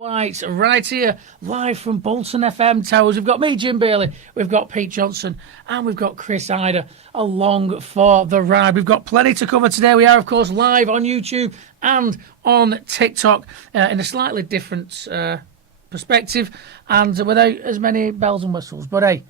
Whiyes, right here, live from Bolton FM Towers. We've got me, Jim Bailey, we've got Pete Johnson, and we've got Chris Ida along for the ride. We've got plenty to cover today. We are, of course, live on YouTube and on TikTok in a slightly different perspective and without as many bells and whistles. But hey,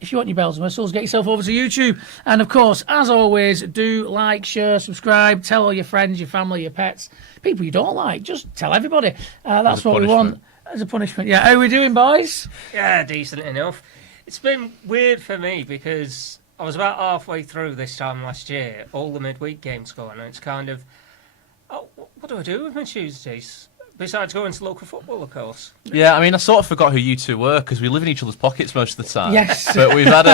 if you want your bells and whistles, get yourself over to YouTube. And of course, as always, do like, share, subscribe, tell all your friends, your family, your pets, people you don't like. Just tell everybody. That's what we want as a punishment. Yeah, how are we doing, boys? Yeah, decent enough. It's been weird for me because I was about halfway through this time last year, all the midweek games going, and it's kind of, oh, what do I do with my Tuesdays? Besides going to local football, of course. Yeah, I mean, I sort of forgot who you two were because we live in each other's pockets most of the time. Yes. But we've had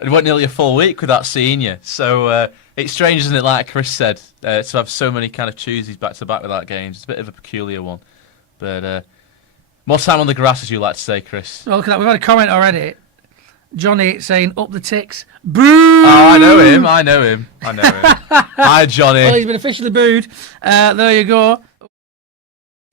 it went nearly a full week without seeing you. So it's strange, isn't it, like Chris said, to have so many kind of Tuesdays back-to-back without games. It's a bit of a peculiar one. But more time on the grass, as you like to say, Chris. Well, look at that. We've had a comment already. Johnny saying, up the ticks. Boo! Oh, I know him. Hi, Johnny. Well, he's been officially booed. There you go.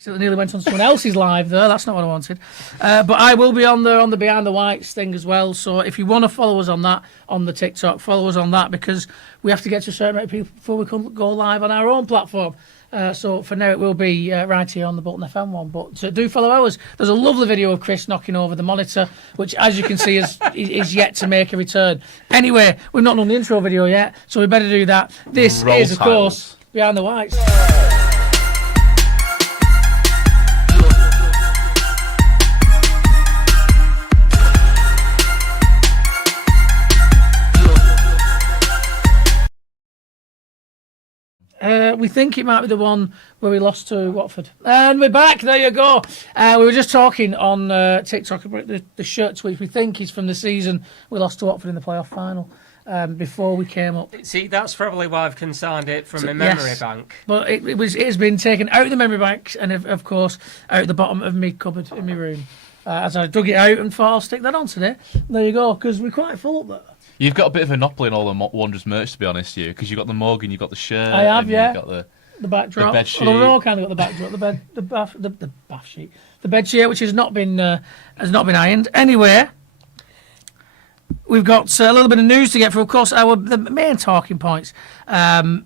So it nearly went on someone else's live there. That's not what I wanted. But I will be on there on the Behind the Whites thing as well. So if you want to follow us on that, on the TikTok, follow us on that because we have to get to a certain amount of people before we can go live on our own platform. So for now it will be right here on the Bolton FM one. But do follow ours. There's a lovely video of Chris knocking over the monitor, which as you can see is yet to make a return. Anyway, we've not done the intro video yet, so we better do that. This is, of course, Behind the Whites. We think it might be the one where we lost to Watford. And we're back. There you go. We were just talking on TikTok about the shirt tweet. We think is from the season we lost to Watford in the playoff final before we came up. See, that's probably why I've consigned it from my memory bank. But it has been taken out of the memory bank and, of course, out the bottom of my cupboard in my room. As I dug it out and thought I'll stick that on today. There you go, because we're quite full up there. You've got a bit of a monopoly on all the Wanderers merch, to be honest, you, because you've got the mug and you've got the shirt. I have, yeah. You've got the backdrop. The bed sheet. Well, we've all kind of got the backdrop, the bath sheet, the bed sheet, which has not been ironed. Anyway, we've got a little bit of news to get through. Of course, the main talking points have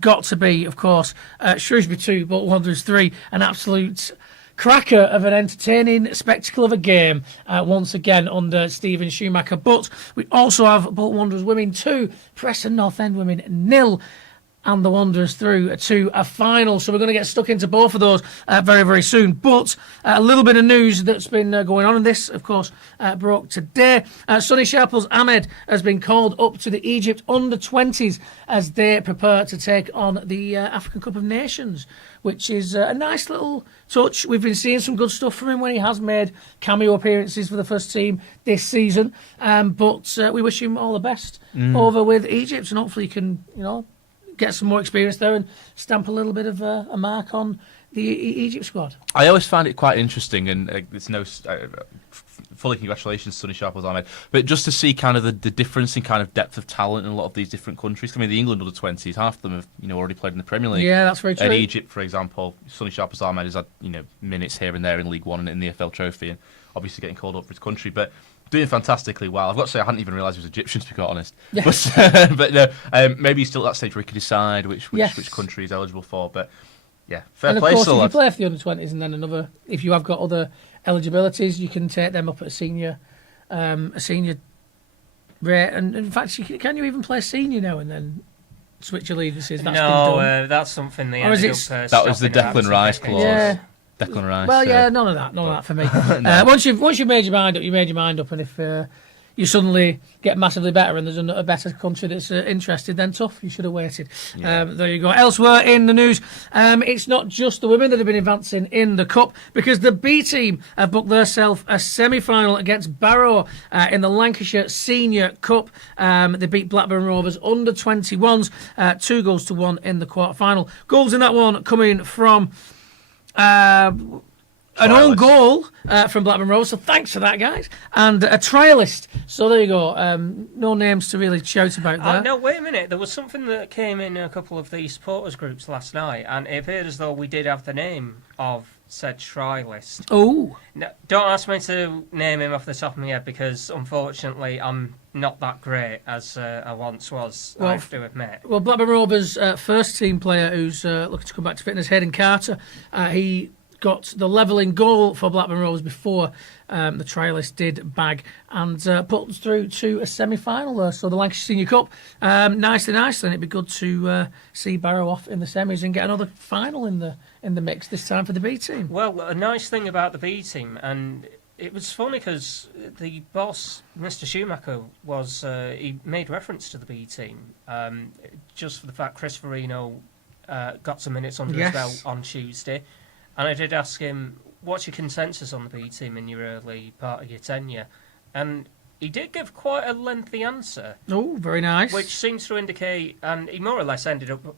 got to be, of course, Shrewsbury 2, Bolton Wanderers 3, an absolute cracker of an entertaining spectacle of a game once again under Stephen Schumacher. But we also have Bolton Wanderers women 2, Preston North End women 0, and the Wanderers through to a final. So we're going to get stuck into both of those very, very soon. But a little bit of news that's been going on, and this, of course, broke today. Sonny Sharples Ahmed has been called up to the Egypt under-20s as they prepare to take on the African Cup of Nations, which is a nice little touch. We've been seeing some good stuff from him when he has made cameo appearances for the first team this season. But we wish him all the best over with Egypt, and hopefully he can, get some more experience there and stamp a little bit of a mark on the Egypt squad. I always find it quite interesting, and there's no fully congratulations, Sonny Sharples Ahmed, but just to see kind of the difference in kind of depth of talent in a lot of these different countries. I mean, the England under-20s, half of them have already played in the Premier League. Yeah, that's very true. And Egypt, for example, Sonny Sharples Ahmed has had minutes here and there in League One and in the EFL Trophy, and obviously getting called up for his country, but doing fantastically well. I've got to say, I hadn't even realised he was Egyptian, to be quite honest. Yeah. But no, maybe he's still at that stage where he can decide which country he's eligible for. But yeah, fair play. And of course, if you play for the under-20s and then if you have got other eligibilities, you can take them up at a senior rate. And in fact, can you even play senior now and then switch allegiances? That's something they ended up that was the Declan Rice clause. Yeah. Declan Rice. Well, yeah, none of that for me. No. Once you've made your mind up, you made your mind up, and if you suddenly get massively better and there's a better country that's interested, then tough. You should have waited. Yeah. There you go. Elsewhere in the news, it's not just the women that have been advancing in the Cup, because the B team have booked themselves a semi-final against Barrow in the Lancashire Senior Cup. They beat Blackburn Rovers under-21s, 2-1 in the quarter-final. Goals in that one coming from an own Trialist. goal from Blackburn Rovers, so thanks for that, guys. And a trialist. So there you go. No names to really shout about there. No, wait a minute. There was something that came in a couple of the supporters groups last night, and it appeared as though we did have the name of said trialist. Oh. No, don't ask me to name him off the top of my head, because unfortunately I'm not that great as I once was, I have to admit. Well, Blackburn Rovers' first team player who's looking to come back to fitness, Hayden Carter, he got the levelling goal for Blackburn Rovers before the trialist did bag and put us through to a semi-final there. So the Lancashire Senior Cup, nicely, and it'd be good to see Barrow off in the semis and get another final in the mix, this time for the B team. Well, a nice thing about the B team, and it was funny because the boss, Mr. Schumacher, he made reference to the B team just for the fact Chris Farino got some minutes under his belt on Tuesday. And I did ask him, what's your consensus on the B team in your early part of your tenure? And he did give quite a lengthy answer. Oh, very nice. Which seems to indicate, and he more or less ended up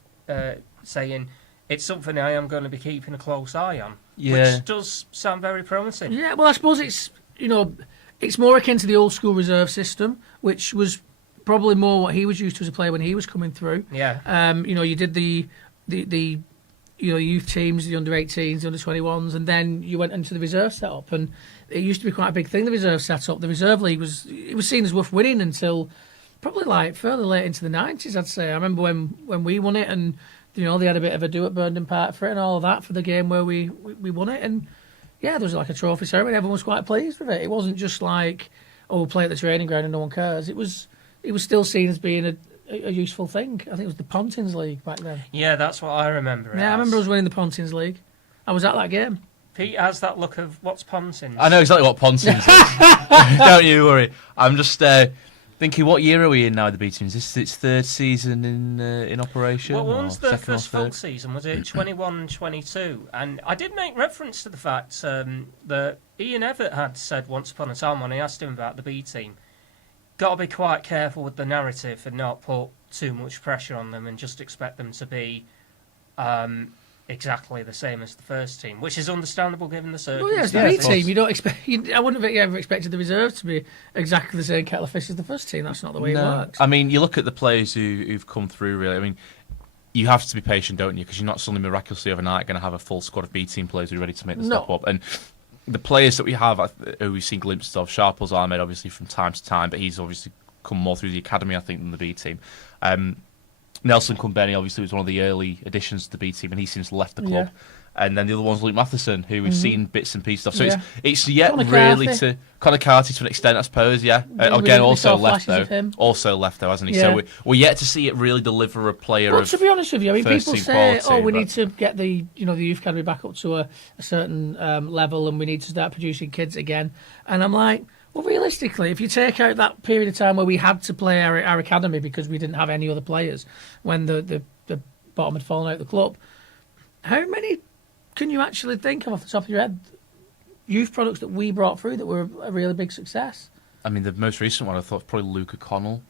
saying, it's something I am going to be keeping a close eye on. Yeah. Which does sound very promising. Yeah, well, I suppose it's more akin to the old school reserve system, which was probably more what he was used to as a player when he was coming through. Yeah. You did the youth teams, the under-18s, the under-21s, and then you went into the reserve setup. And it used to be quite a big thing, the reserve setup. The reserve league was seen as worth winning until probably like further late into the 90s, I'd say. I remember when we won it, and they had a bit of a do at Burnden Park for it and all of that for the game where we won it. And yeah, there was like a trophy ceremony. Everyone was quite pleased with it. It wasn't just like, oh, we'll play at the training ground and no one cares. It was still seen as being a useful thing. I think it was the Pontins League back then. Yeah, that's what I remember. Yeah, I remember us winning the Pontins League. I was at that game. Pete has that look of, what's Pontins? I know exactly what Pontins is. Don't you worry. I'm just thinking, what year are we in now, the B team? Is this its third season in operation? Well, when was the second or first full third? season? Was it 21-22? And I did make reference to the fact that Ian Evatt had said once upon a time when I asked him about the B team, got to be quite careful with the narrative and not put too much pressure on them and just expect them to be exactly the same as the first team, which is understandable given the circumstances. Well, yeah, it's the B team. You don't expect. I wouldn't have ever expected the reserves to be exactly the same kettle of fish as the first team. That's not the way it works. I mean, you look at the players who've come through. Really, I mean, you have to be patient, don't you? Because you're not suddenly miraculously overnight going to have a full squad of B team players who are ready to make the step up. And the players that we have, who we've seen glimpses of, Sharples Ahmed, obviously from time to time, but he's obviously come more through the academy, I think, than the B team. Nelson Kumbeni obviously was one of the early additions to the B team, and he since left the club. Yeah. And then the other one's Luke Matheson, who we've seen bits and pieces of. So it's yet Conor really Carthy. to Conor Carthy to an extent, I suppose. Yeah, again also left though, hasn't he? Yeah. So we're yet to see it really deliver a player. Well, of to be honest with you, I mean, first people team say, quality, we but- need to get the youth academy back up to a certain level, and we need to start producing kids again. And I'm like, well, realistically, if you take out that period of time where we had to play our academy because we didn't have any other players when the bottom had fallen out of the club, how many can you actually think of off the top of your head, youth products that we brought through that were a really big success? I mean, the most recent one I thought was probably Luke O'Connell.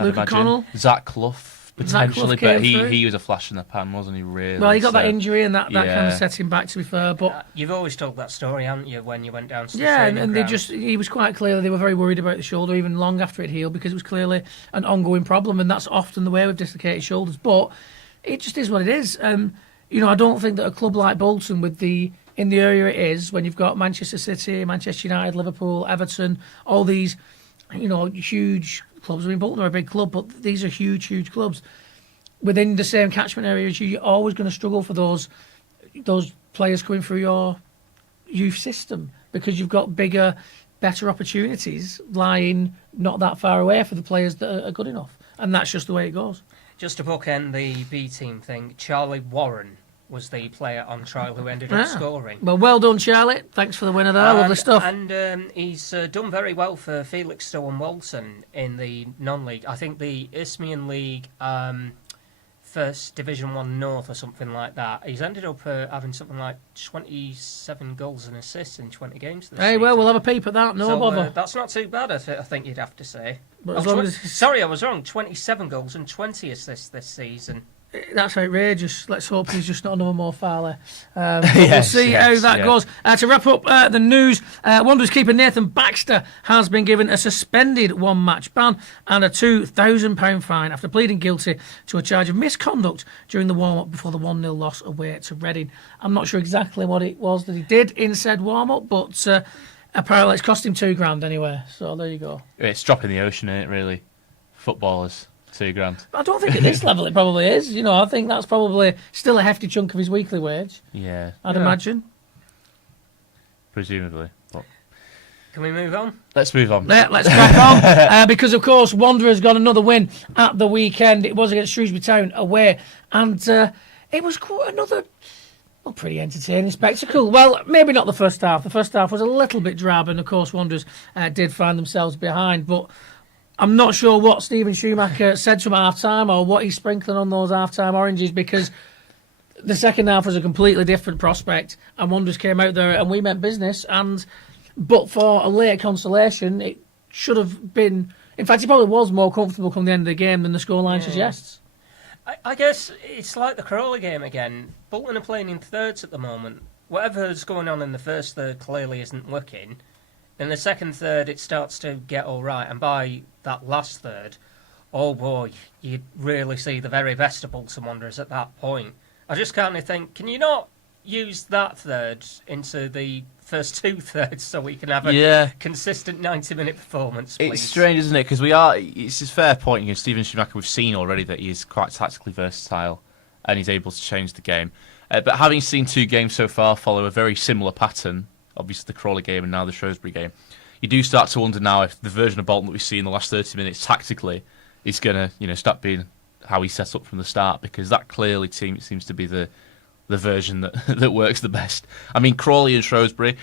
Luke O'Connell. Zach Clough, potentially, Clough but came through. he was a flash in the pan, wasn't he, really? Well, he got that So, injury and that kind yeah. of set him back, to be fair. But You've always told that story, haven't you, when you went down to the yeah, training and they ground? he was quite clear they were very worried about the shoulder even long after it healed, because it was clearly an ongoing problem, and that's often the way with dislocated shoulders. But it just is what it is. I don't think that a club like Bolton, in the area it is, when you've got Manchester City, Manchester United, Liverpool, Everton, all these, huge clubs. I mean, Bolton are a big club, but these are huge, huge clubs. Within the same catchment area as you, you're always going to struggle for those players coming through your youth system, because you've got bigger, better opportunities lying not that far away for the players that are good enough. And that's just the way it goes. Just to bookend the B team thing, Charlie Warren was the player on trial who ended up scoring. Well done, Charlie. Thanks for the winner there. Lovely stuff. And he's done very well for Felixstowe and Walton in the non-league. I think the Isthmian League First Division 1 North or something like that. He's ended up having something like 27 goals and assists in 20 games this season. We'll have a peep at that. No bother. That's not too bad, I think you'd have to say. But as long as Sorry, I was wrong. 27 goals and 20 assists this season. That's outrageous. Let's hope he's just not another more Farley. Yes, we'll see how yes, that yeah. goes. To wrap up the news, Wanderers keeper Nathan Baxter has been given a suspended one-match ban and a £2,000 fine after pleading guilty to a charge of misconduct during the warm-up before the 1-0 loss away to Reading. I'm not sure exactly what it was that he did in said warm-up, but apparently it's cost him £2,000 anyway. So there you go. It's dropping the ocean, isn't it, really? Footballers, £2,000. I don't think at this level it probably is. You know, I think that's probably still a hefty chunk of his weekly wage. Yeah, I'd imagine. presumably. But Can we move on? let's move on. Yeah, let's crack on. Because, of course, Wanderers got another win at the weekend. It was against Shrewsbury Town away. And it was quite another pretty entertaining spectacle. Well, maybe not the first half. The first half was a little bit drab. And, of course, Wanderers did find themselves behind. But I'm not sure what Stephen Schumacher said from half-time or what he's sprinkling on those half-time oranges, because the second half was a completely different prospect, and Wanderers came out there and we meant business. But for a late consolation, it should have been... In fact, it probably was more comfortable come the end of the game than the scoreline suggests. I guess it's like the Crawley game again. Bolton are playing in thirds at the moment. Whatever's going on in the first third clearly isn't working. In the second third, it starts to get all right. And by that last third, oh boy, you really see the very best of Bolton Wanderers at that point. I just kind of think, can you not use that third into the first two thirds so we can have a consistent 90-minute performance, please? It's strange, isn't it? Because it's his fair point. You know, Stephen Schumacher, we've seen already that he's quite tactically versatile and he's able to change the game. But having seen two games so far follow a very similar pattern, obviously the Crawley game and now the Shrewsbury game, you do start to wonder now if the version of Bolton that we see in the last 30 minutes tactically is going to start being how he set up from the start, because that clearly seems to be the version that works the best. I mean, Crawley and Shrewsbury,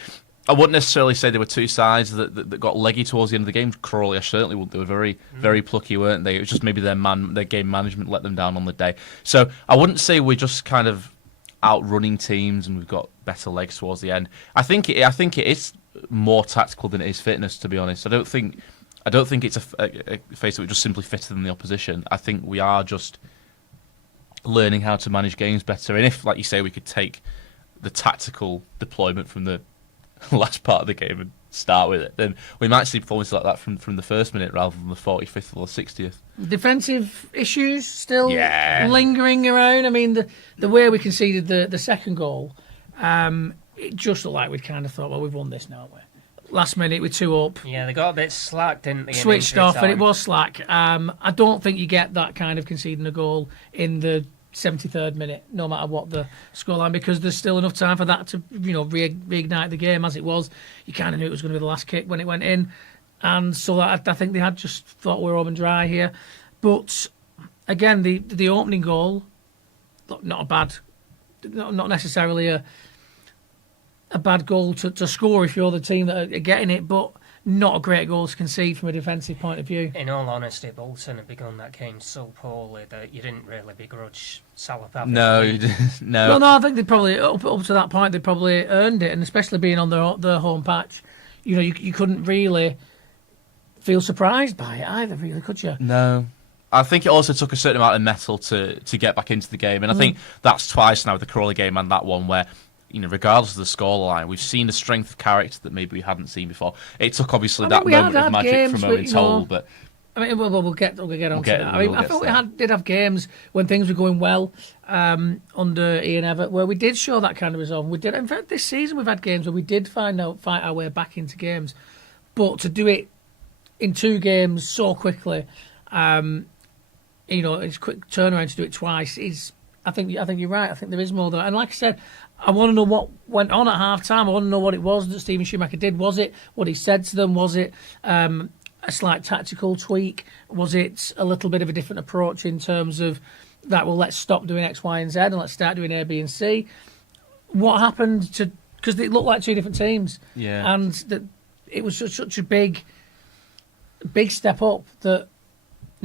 I wouldn't necessarily say they were two sides that got leggy towards the end of the game. Crawley, I certainly wouldn't. They were very, very plucky, weren't they? It was just maybe their game management let them down on the day. So I wouldn't say we're just kind of outrunning teams and we've got better legs towards the end. I think it is more tactical than it is fitness, to be honest. I don't think it's a face that we're just simply fitter than the opposition. I think we are just learning how to manage games better. And if, like you say, we could take the tactical deployment from the last part of the game and start with it, then we might see performances like that from the first minute rather than the 45th or the 60th. Defensive issues still lingering around. I mean, the way we conceded the second goal, it just looked like we'd kind of thought, well, we've won this now, haven't we? Last minute, we're 2 up. Yeah, they got a bit slack, didn't they? Switched off, and it was slack. I don't think you get that kind of conceding a goal in the 73rd minute, no matter what the scoreline, because there's still enough time for that to, reignite the game. As it was, you kind of knew it was going to be the last kick when it went in, and so I think they had just thought we were home and dry here. But again, the opening goal, not necessarily a bad goal to score if you're the team that are getting it, but not a great goal to concede from a defensive point of view. In all honesty, Bolton had begun that game so poorly that you didn't really begrudge Salop having No, no. Well, no, I think they probably up to that point they probably earned it, and especially being on their home patch, you couldn't really feel surprised by it either, really, could you? No. I think it also took a certain amount of mettle to get back into the game, and I think that's twice now with the Crawley game and that one where, regardless of the scoreline, we've seen a strength of character that maybe we hadn't seen before. It took obviously that moment of magic from Owen Toll, but I mean, we'll get on to that. I mean, I thought we did have games when things were going well under Ian Evatt, where we did show that kind of resolve. We did. In fact, this season we've had games where we did fight our way back into games, but to do it in 2 games so quickly, it's quick turnaround to do it twice is. I think you're right. I think there is more than that. And like I said, I want to know what went on at half-time. I want to know what it was that Stephen Schumacher did. Was it what he said to them? Was it a slight tactical tweak? Was it a little bit of a different approach in terms of that, well, let's stop doing X, Y, and Z and let's start doing A, B, and C? What happened because it looked like 2 different teams. Yeah. And it was such a big step up that,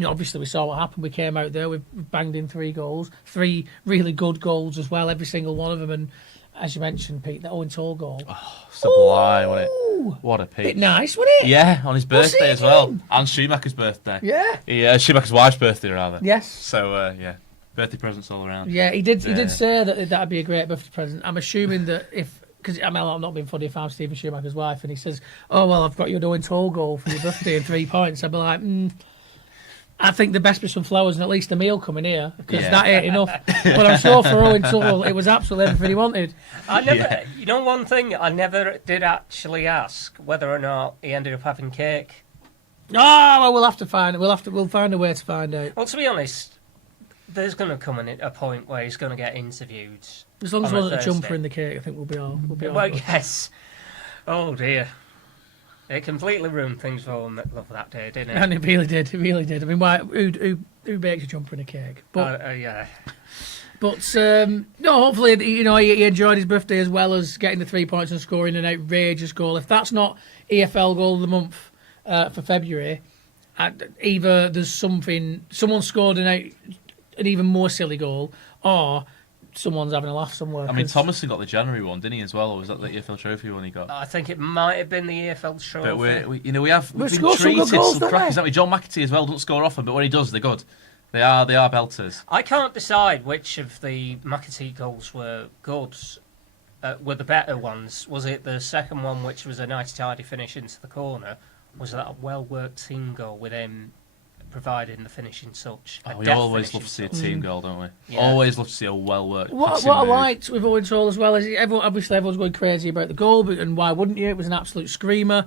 obviously we saw what happened. We came out there, we banged in 3 goals, 3 really good goals as well, every single one of them. And as you mentioned, Pete, that Owen Toll goal. Oh, sublime, wasn't it? What a peach. Bit nice, wasn't it? Yeah, on his birthday as well. And Schumacher's birthday. Yeah. Yeah, Schumacher's wife's birthday, rather. Yes. So, yeah. Birthday presents all around. Yeah, he did. He did say that that'd be a great birthday present. I'm assuming that because I'm not being funny if I'm Stephen Schumacher's wife, and he says, "Oh well, I've got your Owen Toll goal for your birthday and 3 points." I'd be like, I think the best be some flowers and at least a meal coming here because that ain't enough. But I'm sure for Owen Toll, it was absolutely everything he wanted. I never, you know, one thing I never did actually ask whether or not he ended up having cake. Oh, well, we'll have to find it. We'll find a way to find out. Well, to be honest, there's going to come a point where he's going to get interviewed. As long as there wasn't a jumper Thursday. in the cake, I think we'll be all. Well, good. yes. Oh dear. It completely ruined things for him that day, didn't it? And it really did. It really did. I mean, who bakes a jumper in a cake? But yeah. But no, hopefully, you know, he enjoyed his birthday as well as getting the 3 points and scoring an outrageous goal. If that's not EFL goal of the month for February, either there's someone scored an even more silly goal, or someone's having a laugh somewhere. I mean, Thomason got the January one, didn't he, as well? Or was that the EFL Trophy one he got? I think it might have been the EFL Trophy. But we've been scored some treated good goals, some don't crackers, we? haven't we? John McAtee as well doesn't score often, but when he does, they're good. They are belters. I can't decide which of the McAtee goals were good, were the better ones. Was it the second one, which was a nice tidy finish into the corner? Was that a well-worked team goal with him providing the finishing touch? We always love to see a team goal, don't we? Yeah. Always love to see a well-worked What I liked with Owen Toll as well is everyone's going crazy about the goal, and why wouldn't you? It was an absolute screamer.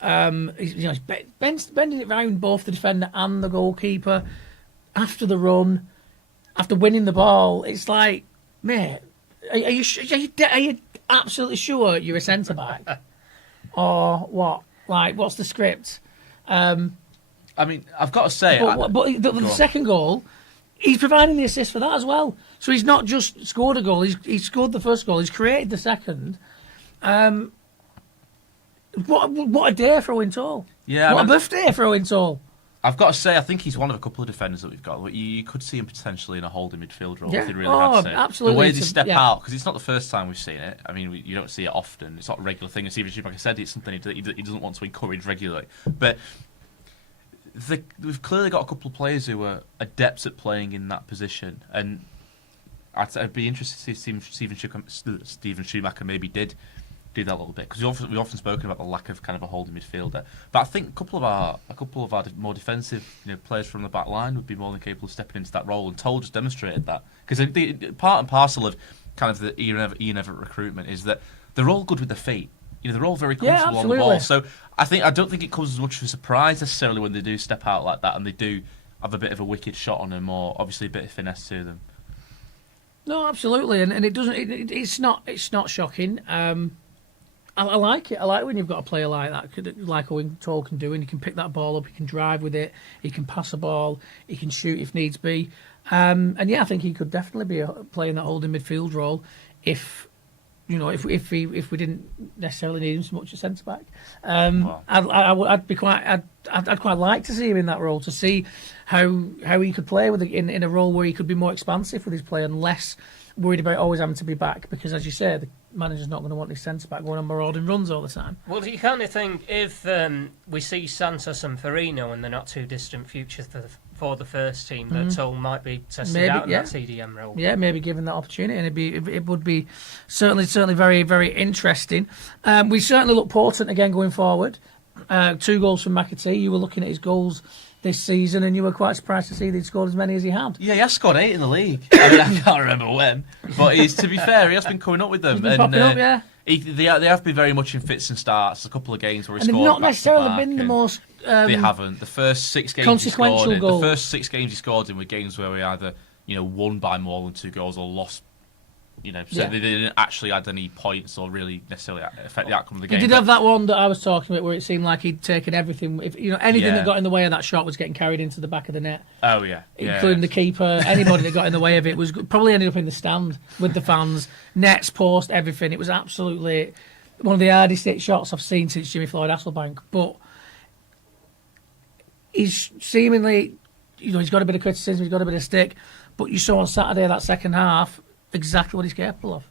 He's bending it round both the defender and the goalkeeper after the run, after winning the ball. It's like, mate, are you absolutely sure you're a centre back, or what? Like, what's the script? I mean, I've got to say... But the second goal, he's providing the assist for that as well. So he's not just scored a goal, he's scored the first goal, he's created the second. What a day for Owen Toll. Yeah, what a birthday for Owen Toll. I've got to say, I think he's one of a couple of defenders that we've got. You could see him potentially in a holding midfield role if he really had to. Absolutely. The way they step out, because it's not the first time we've seen it. I mean, you don't see it often. It's not a regular thing. As Stephen Schumacher said, it's something he doesn't want to encourage regularly. But we've clearly got a couple of players who are adepts at playing in that position. And I'd be interested to see if Stephen Schumacher maybe did do that a little bit, because we've often spoken about the lack of kind of a holding midfielder. But I think a couple of our more defensive players from the back line would be more than capable of stepping into that role, and Toll just demonstrated that. Because part and parcel of kind of the Ian Everett recruitment is that they're all good with their feet. They're all very comfortable on the ball. So I don't think it comes as much of a surprise necessarily when they do step out like that and they do have a bit of a wicked shot on them, or obviously a bit of finesse to them. No, absolutely, and it doesn't. It's not shocking. I like it. I like when you've got a player like that, like Owen Toll can do, and he can pick that ball up, he can drive with it, he can pass a ball, he can shoot if needs be. And yeah, I think he could definitely be playing that holding midfield role if we didn't necessarily need him so much at centre back. I'd quite like to see him in that role, to see how he could play with in a role where he could be more expansive with his play and less worried about always having to be back, because as you say, the manager's not going to want his centre back going on marauding runs all the time. Well, you kind of think if we see Santos and Farino in the not too distant future for the first team, that Toll might be tested out in that CDM role. Yeah, maybe given that opportunity, and it would be certainly very, very interesting. We certainly look important again going forward. 2 goals from McAtee. You were looking at his goals this season, and you were quite surprised to see that he'd scored as many as he had. Yeah, he has scored 8 in the league. I mean, I can't remember when, but to be fair, he has been coming up with them. He's been popping up, yeah. They have been very much in fits and starts. A couple of games where he scored. And they've not back necessarily to back, been the most. They haven't. The first 6 games consequential he scored goals. The first 6 games he scored in were games where we either won by more than 2 goals or lost. So they didn't actually add any points or really necessarily affect the outcome of the game. He did have that one that I was talking about where it seemed like he'd taken everything. Anything that got in the way of that shot was getting carried into the back of the net. Oh yeah, including the keeper. Anybody that got in the way of it was probably ended up in the stand with the fans. Nets, post, everything. It was absolutely one of the hardest hit shots I've seen since Jimmy Floyd Hasselbank. But he's seemingly, he's got a bit of criticism, he's got a bit of stick. But you saw on Saturday that second half exactly what he's capable of.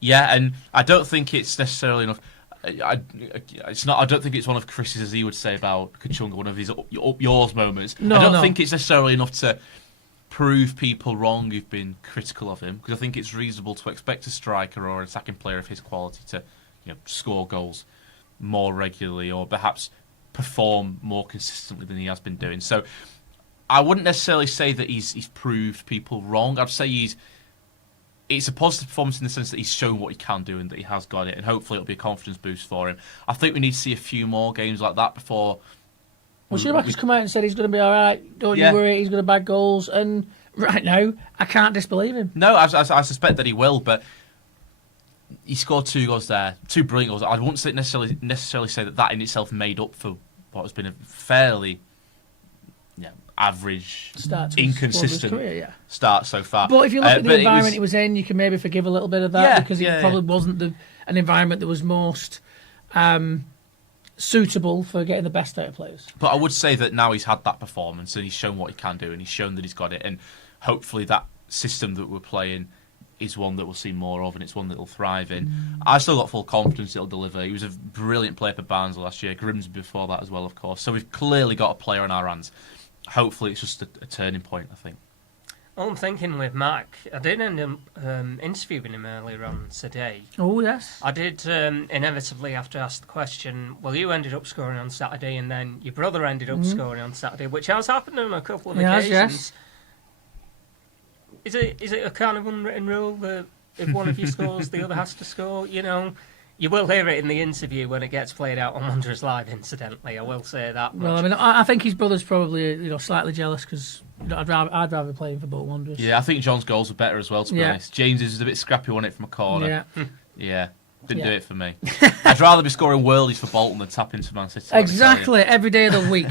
Yeah, and I don't think it's necessarily enough. I don't think it's one of Chris's, as he would say about Kachunga, one of his up yours moments. I don't think it's necessarily enough to prove people wrong who've been critical of him, because I think it's reasonable to expect a striker or an attacking player of his quality to, score goals more regularly or perhaps perform more consistently than he has been doing. So I wouldn't necessarily say that he's proved people wrong. I'd say it's a positive performance in the sense that he's shown what he can do and that he has got it, and hopefully it'll be a confidence boost for him. I think we need to see a few more games like that before. Well, Schumacher's come out and said he's going to be all right. Don't you worry, he's going to bag goals. And right now, I can't disbelieve him. No, I suspect that he will, but he scored 2 goals there, 2 brilliant goals. I wouldn't necessarily say that in itself made up for what has been a fairly average, inconsistent start so far. But if you look at the environment he was in, you can maybe forgive a little bit of that because it probably wasn't an environment that was most suitable for getting the best out of players. But I would say that now he's had that performance and he's shown what he can do and he's shown that he's got it, and hopefully that system that we're playing is one that we'll see more of and it's one that he'll thrive in. I still got full confidence it'll deliver. He was a brilliant player for Barnsley last year, Grimsby before that as well, of course. So we've clearly got a player on our hands. Hopefully it's just a turning point, I think. Well, I'm thinking with Mac, I did end up interviewing him earlier on today. Oh, yes. I did inevitably have to ask the question, well, you ended up scoring on Saturday and then your brother ended up scoring on Saturday, which has happened on a couple of occasions. Yes. Is it a kind of unwritten rule that if one of you scores, the other has to score? You will hear it in the interview when it gets played out on Wanderers Live, incidentally. I will say that much. Well, I mean, I think his brother's probably slightly jealous because I'd rather play him for Bolton Wanderers. Yeah, I think John's goals were better as well, to be honest. James is a bit scrappy on it from a corner. Yeah. Didn't do it for me. I'd rather be scoring worldies for Bolton than tap into Man City. Exactly, every day of the week.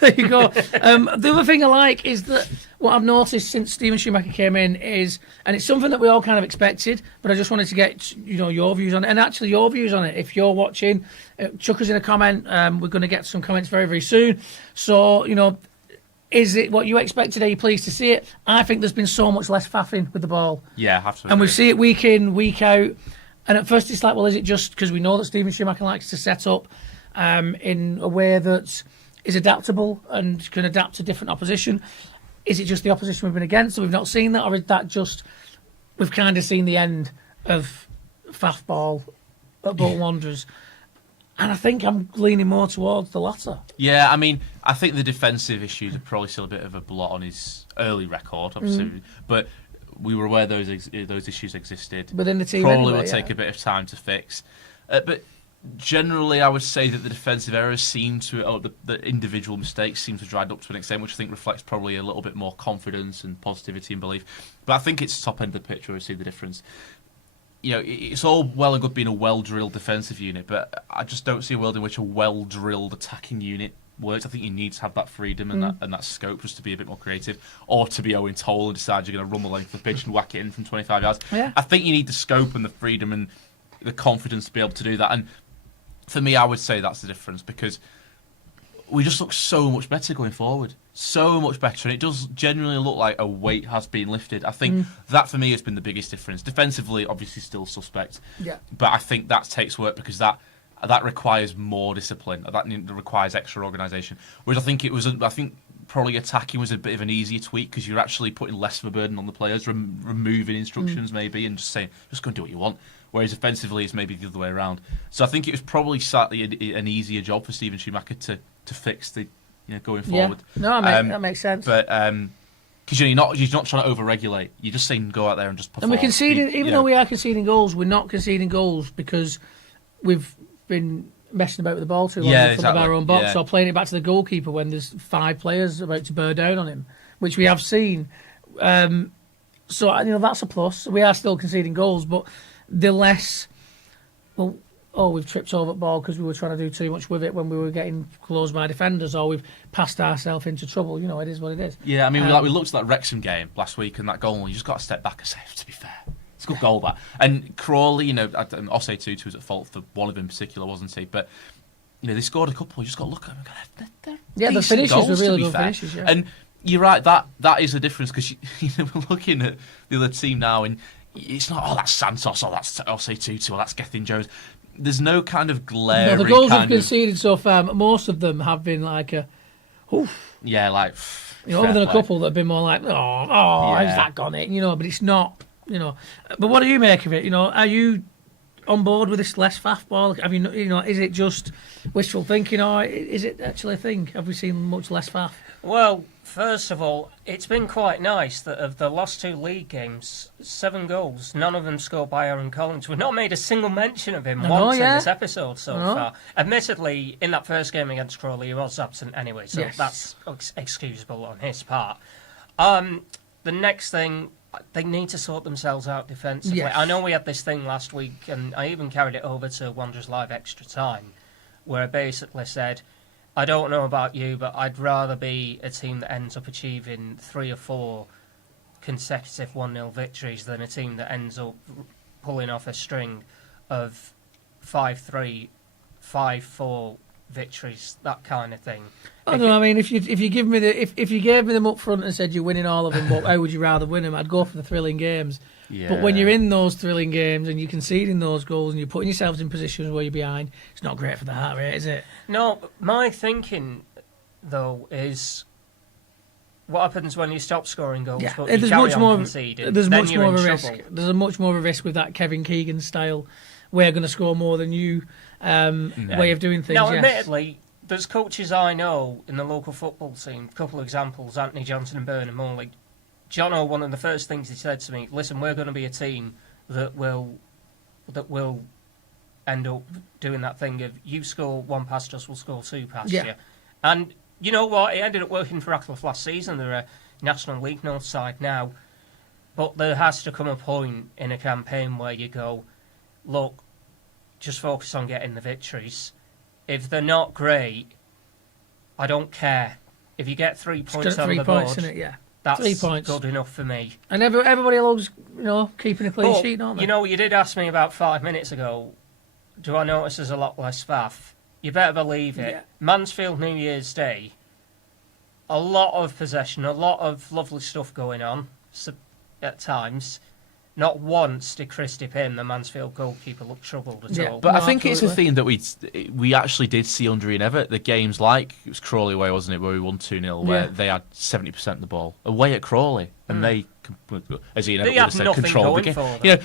There you go. The other thing I like is that what I've noticed since Steven Schumacher came in is, and it's something that we all kind of expected, but I just wanted to get your views on it, and actually your views on it. If you're watching, chuck us in a comment. We're going to get some comments very, very soon. So, is it what you expected? Are you pleased to see it? I think there's been so much less faffing with the ball. Yeah, I have to. And we see it week in, week out. And at first it's like, well, is it just because we know that Steven Schumacher likes to set up in a way that is adaptable and can adapt to different opposition? Is it just the opposition we've been against that we've not seen that? Or is that just we've kind of seen the end of faff ball at Bolton Wanderers? And I think I'm leaning more towards the latter. Yeah, I mean, I think the defensive issues are probably still a bit of a blot on his early record, obviously. But we were aware those issues existed. Within the team probably anyway, will take a bit of time to fix. But generally, I would say that the defensive errors the individual mistakes seem to have dried up to an extent, which I think reflects probably a little bit more confidence and positivity and belief. But I think it's top end of the picture where we see the difference. It's all well and good being a well-drilled defensive unit, but I just don't see a world in which a well-drilled attacking unit works. I think you need to have that freedom and that scope just to be a bit more creative, or to be Owen Toll and decide you're going to run the length of the pitch and whack it in from 25 yards. Yeah. I think you need the scope and the freedom and the confidence to be able to do that. And for me, I would say that's the difference, because we just look so much better going forward. So much better. And it does genuinely look like a weight has been lifted. I think that, for me, has been the biggest difference. Defensively, obviously, still suspect. Yeah. But I think that takes work, because that requires more discipline. That requires extra organisation. Whereas I think probably attacking was a bit of an easier tweak, because you're actually putting less of a burden on the players, removing instructions maybe, and just saying, just go and do what you want. Whereas offensively, it's maybe the other way around. So I think it was probably slightly an easier job for Steven Schumacher to fix going forward. No, that makes sense. But because you're not trying to over-regulate. You're just saying go out there and just perform. And we're conceding, even though we are conceding goals, we're not conceding goals because we've been messing about with the ball too long in front of our own box, or playing it back to the goalkeeper when there's 5 players about to bear down on him, which we have seen. So that's a plus. We are still conceding goals, but the less, we've tripped over the ball because we were trying to do too much with it when we were getting closed by defenders, or we've passed ourselves into trouble. It is what it is. Yeah, I mean, we looked at that Wrexham game last week and that goal, and you just got to step back and say, to be fair, it's a good goal, that. And Crawley, Osei Tutu was at fault for one of them in particular, wasn't he? But, they scored a couple. You just got to look at them and go, the finishes goals, were really good finishes, yeah. And you're right, that is the difference, because we're looking at the other team now, and it's not, that's Santos, or that's Osei Tutu, or that's Gethin Jones. There's no kind of glaring. The goals we've conceded so far, most of them have been like oof. Yeah, like. Other than a couple that have been more like, how's that gone it? But it's not, But what do you make of it? Are you on board with this less faff ball? Have you, is it just wishful thinking, or is it actually a thing? Have we seen much less faff? Well, first of all, it's been quite nice that of the last 2 league games, 7 goals, none of them scored by Aaron Collins. We've not made a single mention of him once in this episode so far. Admittedly, in that first game against Crawley, he was absent anyway, so that's excusable on his part. The next thing, they need to sort themselves out defensively. Yes. I know we had this thing last week, and I even carried it over to Wanderers Live Extra Time, where I basically said, I don't know about you, but I'd rather be a team that ends up achieving 3 or 4 consecutive 1-0 victories than a team that ends up pulling off a string of 5-3, 5-4 victories, that kind of thing. I don't know. I mean, if you give me if you gave me them up front and said you're winning all of them, but how would you rather win them? I'd go for the thrilling games. Yeah. But when you're in those thrilling games and you're conceding those goals and you're putting yourselves in positions where you're behind, it's not great for the heart rate, is it? No, my thinking, though, is what happens when you stop scoring goals but you carry on conceding? There's much more of a risk. There's a much more of a risk with that Kevin Keegan style. We're going to score more than you way of doing things. Now, admittedly, there's coaches I know in the local football scene, a couple of examples, Anthony Johnson and Bernard Morley. Jono, one of the first things he said to me, listen, we're going to be a team that will end up doing that thing of you score 1 past us, we'll score 2 past you. And you know what? It ended up working for Ratcliffe last season. They're a National League North side now. But there has to come a point in a campaign where you go, look, just focus on getting the victories. If they're not great, I don't care. If you get 3 points on the board, that's 3 points. Good enough for me. And everybody loves, keeping a clean sheet, don't they? You did ask me about 5 minutes ago, do I notice there's a lot less faff? You better believe it. Yeah. Mansfield New Year's Day, a lot of possession, a lot of lovely stuff going on at times. Not once did Chris dip in, the Mansfield goalkeeper look troubled at all. But I think it's a theme that we actually did see under Ian Evatt. The games like, it was Crawley away, wasn't it, where we won 2-0, where they had 70% of the ball. Away at Crawley, and they, as Ian Evatt would have said, controlled the game.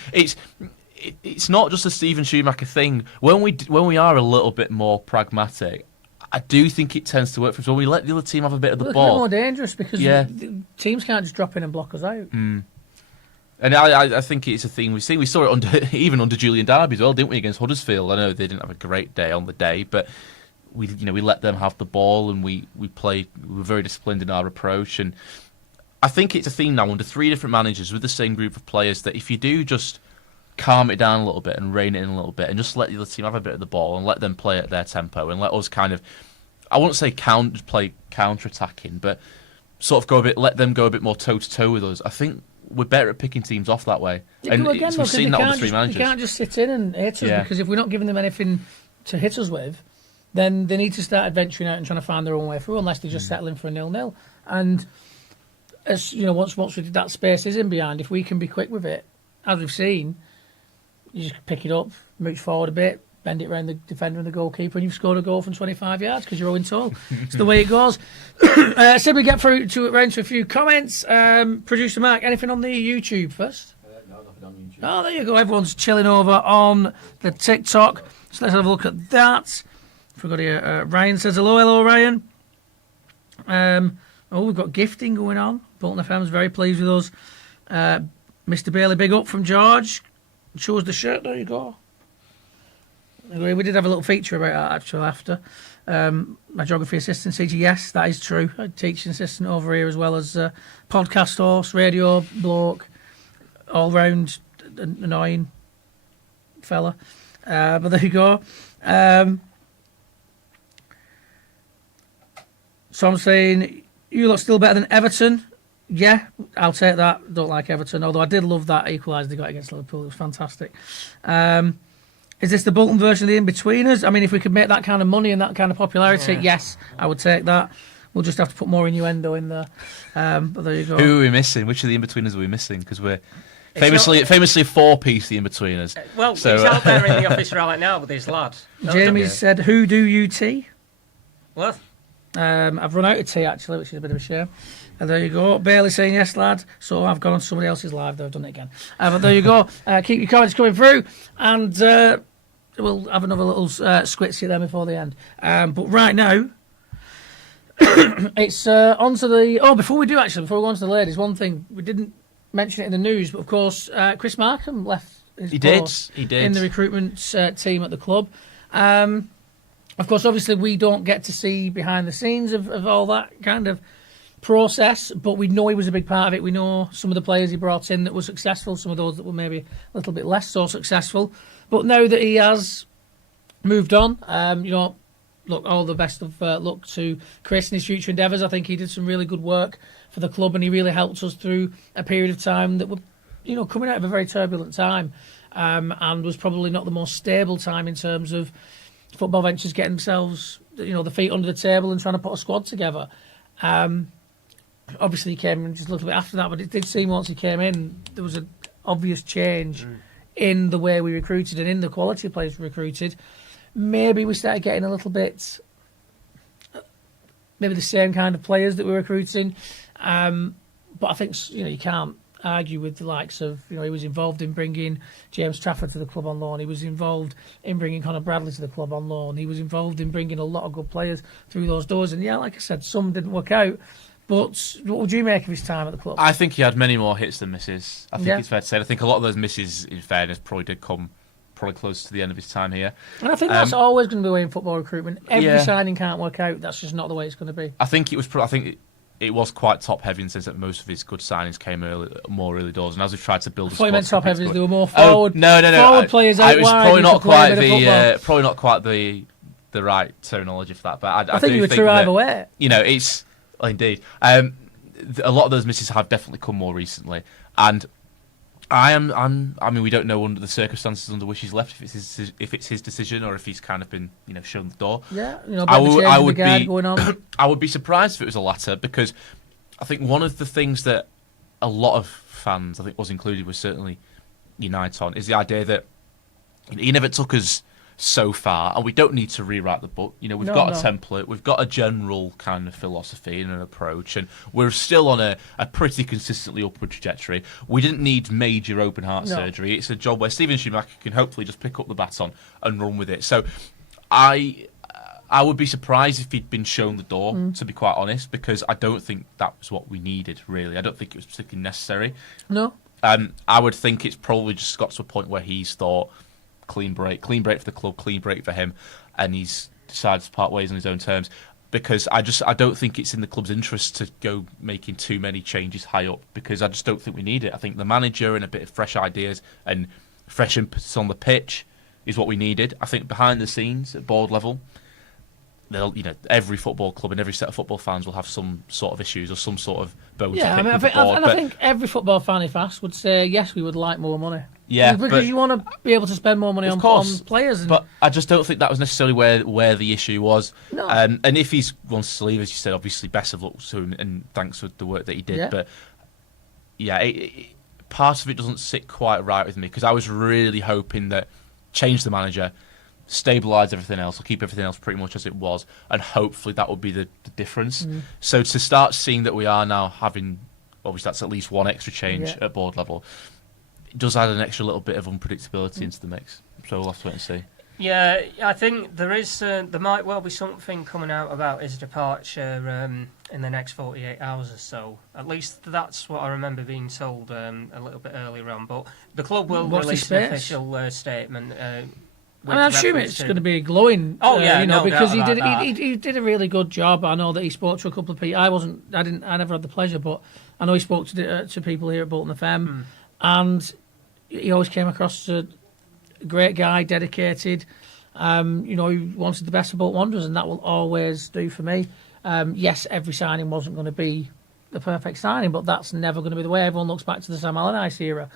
It's not just a Stephen Schumacher thing. When we are a little bit more pragmatic, I do think it tends to work for us. When we let the other team have a bit of the ball. It's more dangerous because the teams can't just drop in and block us out. And I think it's a thing we've seen. We saw it even under Julian Darby as well, didn't we, against Huddersfield? I know they didn't have a great day on the day, but we let them have the ball and we were very disciplined in our approach. And I think it's a theme now under 3 different managers with the same group of players that if you do just calm it down a little bit and rein it in a little bit and just let the other team have a bit of the ball and let them play at their tempo and let us kind of, I wouldn't say play counter-attacking, but sort of let them go a bit more toe-to-toe with us. I think we're better at picking teams off that way. And we've seen that with 3 managers. You can't just sit in and hit us because if we're not giving them anything to hit us with, then they need to start adventuring out and trying to find their own way through unless they're just settling for a 0-0. And as once that space is in behind, if we can be quick with it, as we've seen, you just pick it up, move forward a bit, bend it around the defender and the goalkeeper, and you've scored a goal from 25 yards because you're owing tall. It's the way it goes. So we get round to a few comments. Producer Mark, anything on the YouTube first? No, nothing on YouTube. Oh, there you go. Everyone's chilling over on the TikTok. So let's have a look at that. Forgot here. Ryan says hello, Ryan. We've got gifting going on. Bolton FM's very pleased with us. Mr. Bailey, big up from George. Chose the shirt. There you go. We did have a little feature about that actually after. My geography assistant teacher, yes, that is true. I teach an assistant over here as well as podcast host, radio bloke, all round annoying fella. But there you go. So I'm saying you look still better than Everton. Yeah, I'll take that. Don't like Everton, although I did love that equaliser they got against Liverpool. It was fantastic. Is this the Bolton version of the in-betweeners? I mean, if we could make that kind of money and that kind of popularity, yes, I would take that. We'll just have to put more innuendo in there. But there you go. Who are we missing? Which of the in-betweeners are we missing? Because we're famously a 4-piece, the in-betweeners. Well, he's out there in the office right now with his lad. Jamie said, who do you tea? What? I've run out of tea, actually, which is a bit of a shame. And there you go. Bailey saying yes, lad. So I've gone on to somebody else's live, though. I've done it again. But there you go. Keep your comments coming through. And we'll have another little squitsy then before the end. But right now, it's on to the... Oh, before we go on to the ladies, one thing. We didn't mention it in the news, but of course, Chris Markham left his post He did. in the recruitment team at the club. Of course, obviously, we don't get to see behind the scenes of all that kind of process, but we know he was a big part of it. We know some of the players he brought in that were successful, some of those that were maybe a little bit less so successful. But now that he has moved on, look, all the best of luck to Chris in his future endeavours. I think he did some really good work for the club, and he really helped us through a period of time that were, coming out of a very turbulent time, and was probably not the most stable time in terms of Football Ventures getting themselves, the feet under the table and trying to put a squad together. Obviously, he came in just a little bit after that, but it did seem once he came in, there was an obvious change in the way we recruited and in the quality of players we recruited. Maybe we started getting a little bit, maybe the same kind of players that we're recruiting. But I think, you can't argue with the likes of, he was involved in bringing James Trafford to the club on loan. He was involved in bringing Conor Bradley to the club on loan. He was involved in bringing a lot of good players through those doors. And yeah, like I said, some didn't work out. But what would you make of his time at the club? I think he had many more hits than misses. I think Yeah. it's fair to say. I think a lot of those misses, in fairness, probably did come close to the end of his time here. And I think that's always going to be the way in football recruitment. Every Yeah. signing can't work out. That's just not the way it's going to be. I think it was. It was quite top heavy in the sense that most of his good signings came more early doors, and as we've tried to build, I thought you meant top heavy. There were more forward. No. Forward players out It was wide. probably who not could play a quite bit of football. probably not quite the right terminology for that. But I I think do you were think true that, either way. It's indeed. A lot of those misses have definitely come more recently, and I mean, we don't know under the circumstances under which he's left, if it's his decision or if he's kind of been shown the door. Yeah, I would be going on. I would be surprised if it was the latter, because I think one of the things that a lot of fans, I think us included, was certainly unite on is the idea that he never took us so far, and we don't need to rewrite the book. We've got a template, we've got a general kind of philosophy and an approach, and we're still on a pretty consistently upward trajectory. We didn't need major open heart surgery. It's a job where Stephen Schumacher can hopefully just pick up the baton and run with it. So I would be surprised if he'd been shown the door, to be quite honest, because I don't think that was what we needed, really. I don't think it was particularly necessary. No. I would think it's probably just got to a point where he's thought, clean break for the club, clean break for him, and he's decided to part ways on his own terms, because I don't think it's in the club's interest to go making too many changes high up, because I just don't think we need it. I think the manager and a bit of fresh ideas and fresh impetus on the pitch is what we needed. I think behind the scenes at board level, every football club and every set of football fans will have some sort of issues or some sort of bone to pick with the board. I think every football fan, if asked, would say yes, we would like more money. Yeah, because you want to be able to spend more money on players. But I just don't think that was necessarily where the issue was. No. And if he wants to leave, as you said, obviously best of luck to him, and thanks for the work that he did. Yeah. But yeah, part of it doesn't sit quite right with me, because I was really hoping that change the manager, stabilise everything else, or keep everything else pretty much as it was, and hopefully that would be the difference. So to start seeing that we are now having, obviously that's at least one extra change at board level, it does add an extra little bit of unpredictability into the mix. So we'll have to wait and see. Yeah, I think there might well be something coming out about his departure in the next 48 hours or so. At least that's what I remember being told a little bit earlier on. But the club will release an official statement. I'm assuming it's going to be glowing. Because he did a really good job. I know that he spoke to a couple of people. I never had the pleasure, but I know he spoke to people here at Bolton FM, and he always came across as a great guy, dedicated. He wanted the best for Bolton Wanderers, and that will always do for me. Yes, every signing wasn't going to be the perfect signing, but that's never going to be the way. Everyone looks back to the Sam Allardyce era.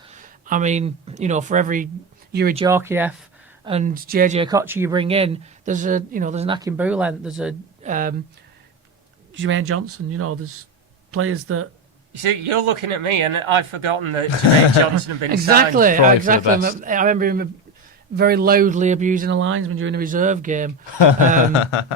I mean, for every Yuri Georgiev and JJ Kocher you bring in, there's an Akin Boulant, there's a Jermaine Johnson. There's players that. You see, you're looking at me, and I've forgotten that Jermaine Johnson had been exactly. signed. I remember him very loudly abusing a linesman during a reserve game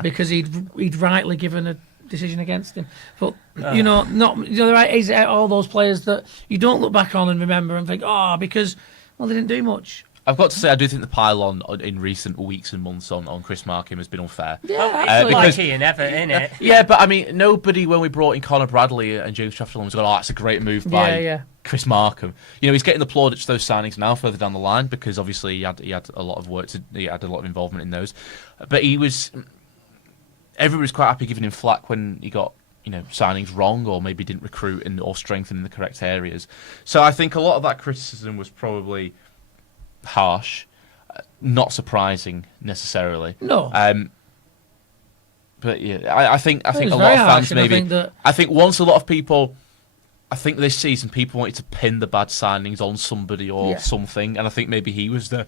because he'd rightly given decision against him. But there is all those players that you don't look back on and remember and think, because they didn't do much. I've got to say, I do think the pile-on in recent weeks and months on Chris Markham has been unfair. Yeah, like he and Everett, innit? Yeah, but I mean, nobody, when we brought in Conor Bradley and James Trafford, was going, that's a great move by Chris Markham. He's getting the plaudits for those signings now further down the line because obviously he had a lot of work, he had a lot of involvement in those. But everybody was quite happy giving him flack when he got signings wrong or maybe didn't recruit or strengthen in the correct areas. So I think a lot of that criticism was probably harsh, not surprising necessarily. No. But yeah, I think a lot of fans maybe. I think once a lot of people, I think this season people wanted to pin the bad signings on somebody or something, and I think maybe he was a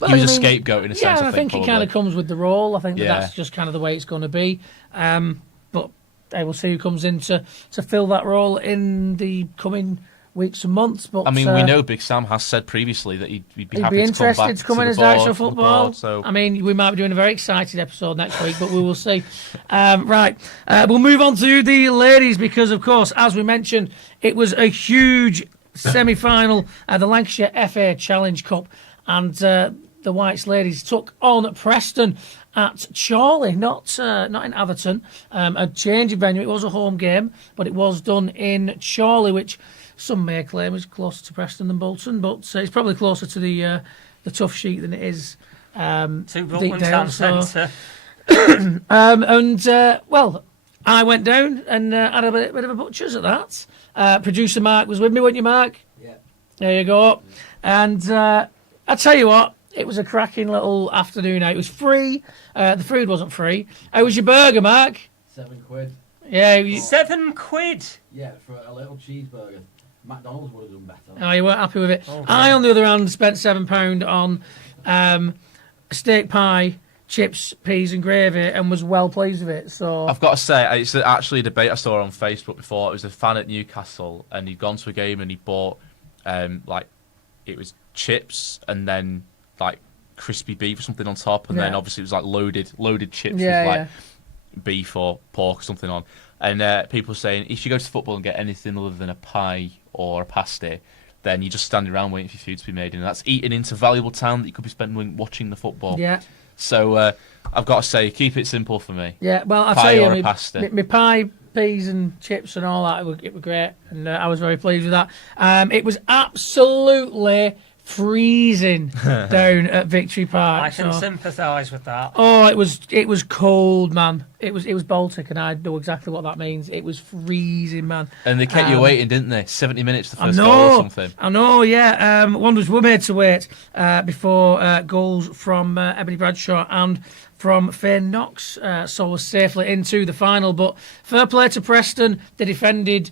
scapegoat in a sense. I think it kind of comes with the role. I think that's just kind of the way it's going to be. But we'll see who comes in to fill that role in the coming weeks and months. But I mean, we know Big Sam has said previously that he'd be happy interested to come in as director of football. Board, so. I mean, we might be doing a very excited episode next week, but we will see. Right, we'll move on to the ladies because, of course, as we mentioned, it was a huge semi-final at the Lancashire FA Challenge Cup, and the Whiyes ladies took on Preston at Chorley, not in Atherton. A change of venue. It was a home game, but it was done in Chorley, which some may claim is closer to Preston than Bolton, but it's probably closer to the tough sheet than it is to Bolton Town Centre. I went down and had a bit of a butcher's at that. Producer Mark was with me, weren't you, Mark? Yeah. There you go. And I tell you what, it was a cracking little afternoon out. It was free. The food wasn't free. How was your burger, Mark? £7. Yeah. £7? Yeah, for a little cheeseburger. McDonald's would have done better. Oh, you weren't happy with it. Okay. I, on the other hand, spent £7 on a steak pie, chips, peas and gravy, and was well pleased with it. So I've got to say, it's actually a debate I saw on Facebook before. It was a fan at Newcastle, and he'd gone to a game and he bought it was chips and then crispy beef or something on top, and then obviously it was loaded chips with beef or pork or something on. And people saying if you go to football and get anything other than a pie or a pasty, then you're just standing around waiting for your food to be made, and that's eating into valuable time that you could be spending watching the football. Yeah. So I've got to say, keep it simple for me. Yeah, well, I'll pie tell or you, a pasta. my pie, peas and chips and all that, it was great, and I was very pleased with that. It was absolutely freezing down at Victory Park. I can sympathise with that. Oh, it was cold, man. It was Baltic, and I know exactly what that means. It was freezing, man. And they kept you waiting, didn't they? 70 minutes the first goal or something. I know, yeah. Wanderers were made to wait before goals from Ebony Bradshaw and from Fane Knox saw us safely into the final. But fair play to Preston. They defended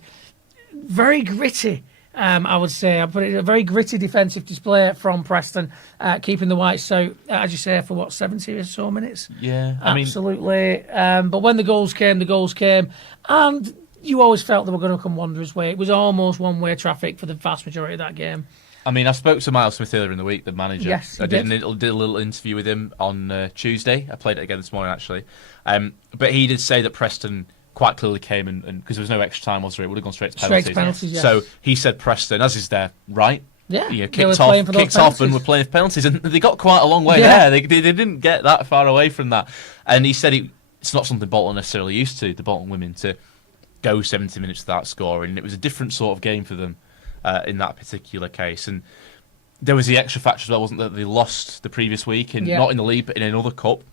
very gritty. I would say I put it a very gritty defensive display from Preston, keeping the Whites out, as you say, for 70 or so minutes. Yeah, absolutely. But when the goals came, and you always felt they were going to come Wanderers' way. It was almost one-way traffic for the vast majority of that game. I mean, I spoke to Miles Smith earlier in the week, the manager. Yes, I did a little interview with him on Tuesday. I played it again this morning, actually. But he did say that Preston quite clearly came and because there was no extra time, was there? It would have gone straight to penalties. Yes. So he said Preston, as is their right. Yeah, kicked off and were playing for penalties, and they got quite a long way there. They didn't get that far away from that. And he said it's not something Bolton necessarily used to, the Bolton women, to go 70 minutes without scoring. It was a different sort of game for them in that particular case. And there was the extra factor as well, wasn't there? They lost the previous week, not in the league, but in another cup.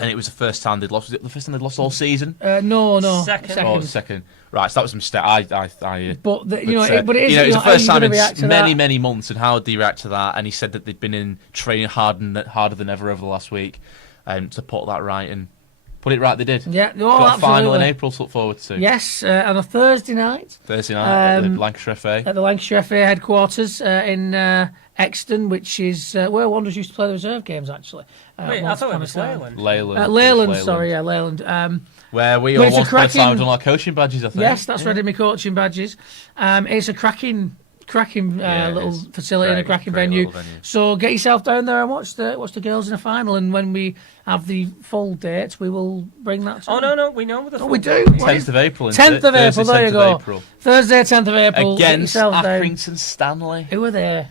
And it was the first time they'd lost. Was it the first time they'd lost all season? No. Second. Oh, second. Right, so that was a mistake. But it is. It was the first time in many months, and how do you react to that? And he said that they'd been in training harder than ever over the last week, to put that right and put it right. They did. Yeah, got a final in April to look forward to. Yes, on a Thursday night. At the Lancashire FA. At the Lancashire FA headquarters in Exton, which is where Wanderers used to play the reserve games, actually. Wait, I thought it was Leyland. Leyland. Leyland. Where we all once upon a time done our coaching badges, I think. Yes, that's right, in my coaching badges. It's a cracking cracking Yeah, it little is. facility and a cracking Great venue. little venue. So get yourself down there and watch the girls in a final. And when we have the full date, we will bring that to Oh, them. no, we know the Oh, full we do? date. What is 10th of April. 10th of April, there you go. April. Thursday, 10th of April. Get Against yourself down. Accrington Stanley. Who are there?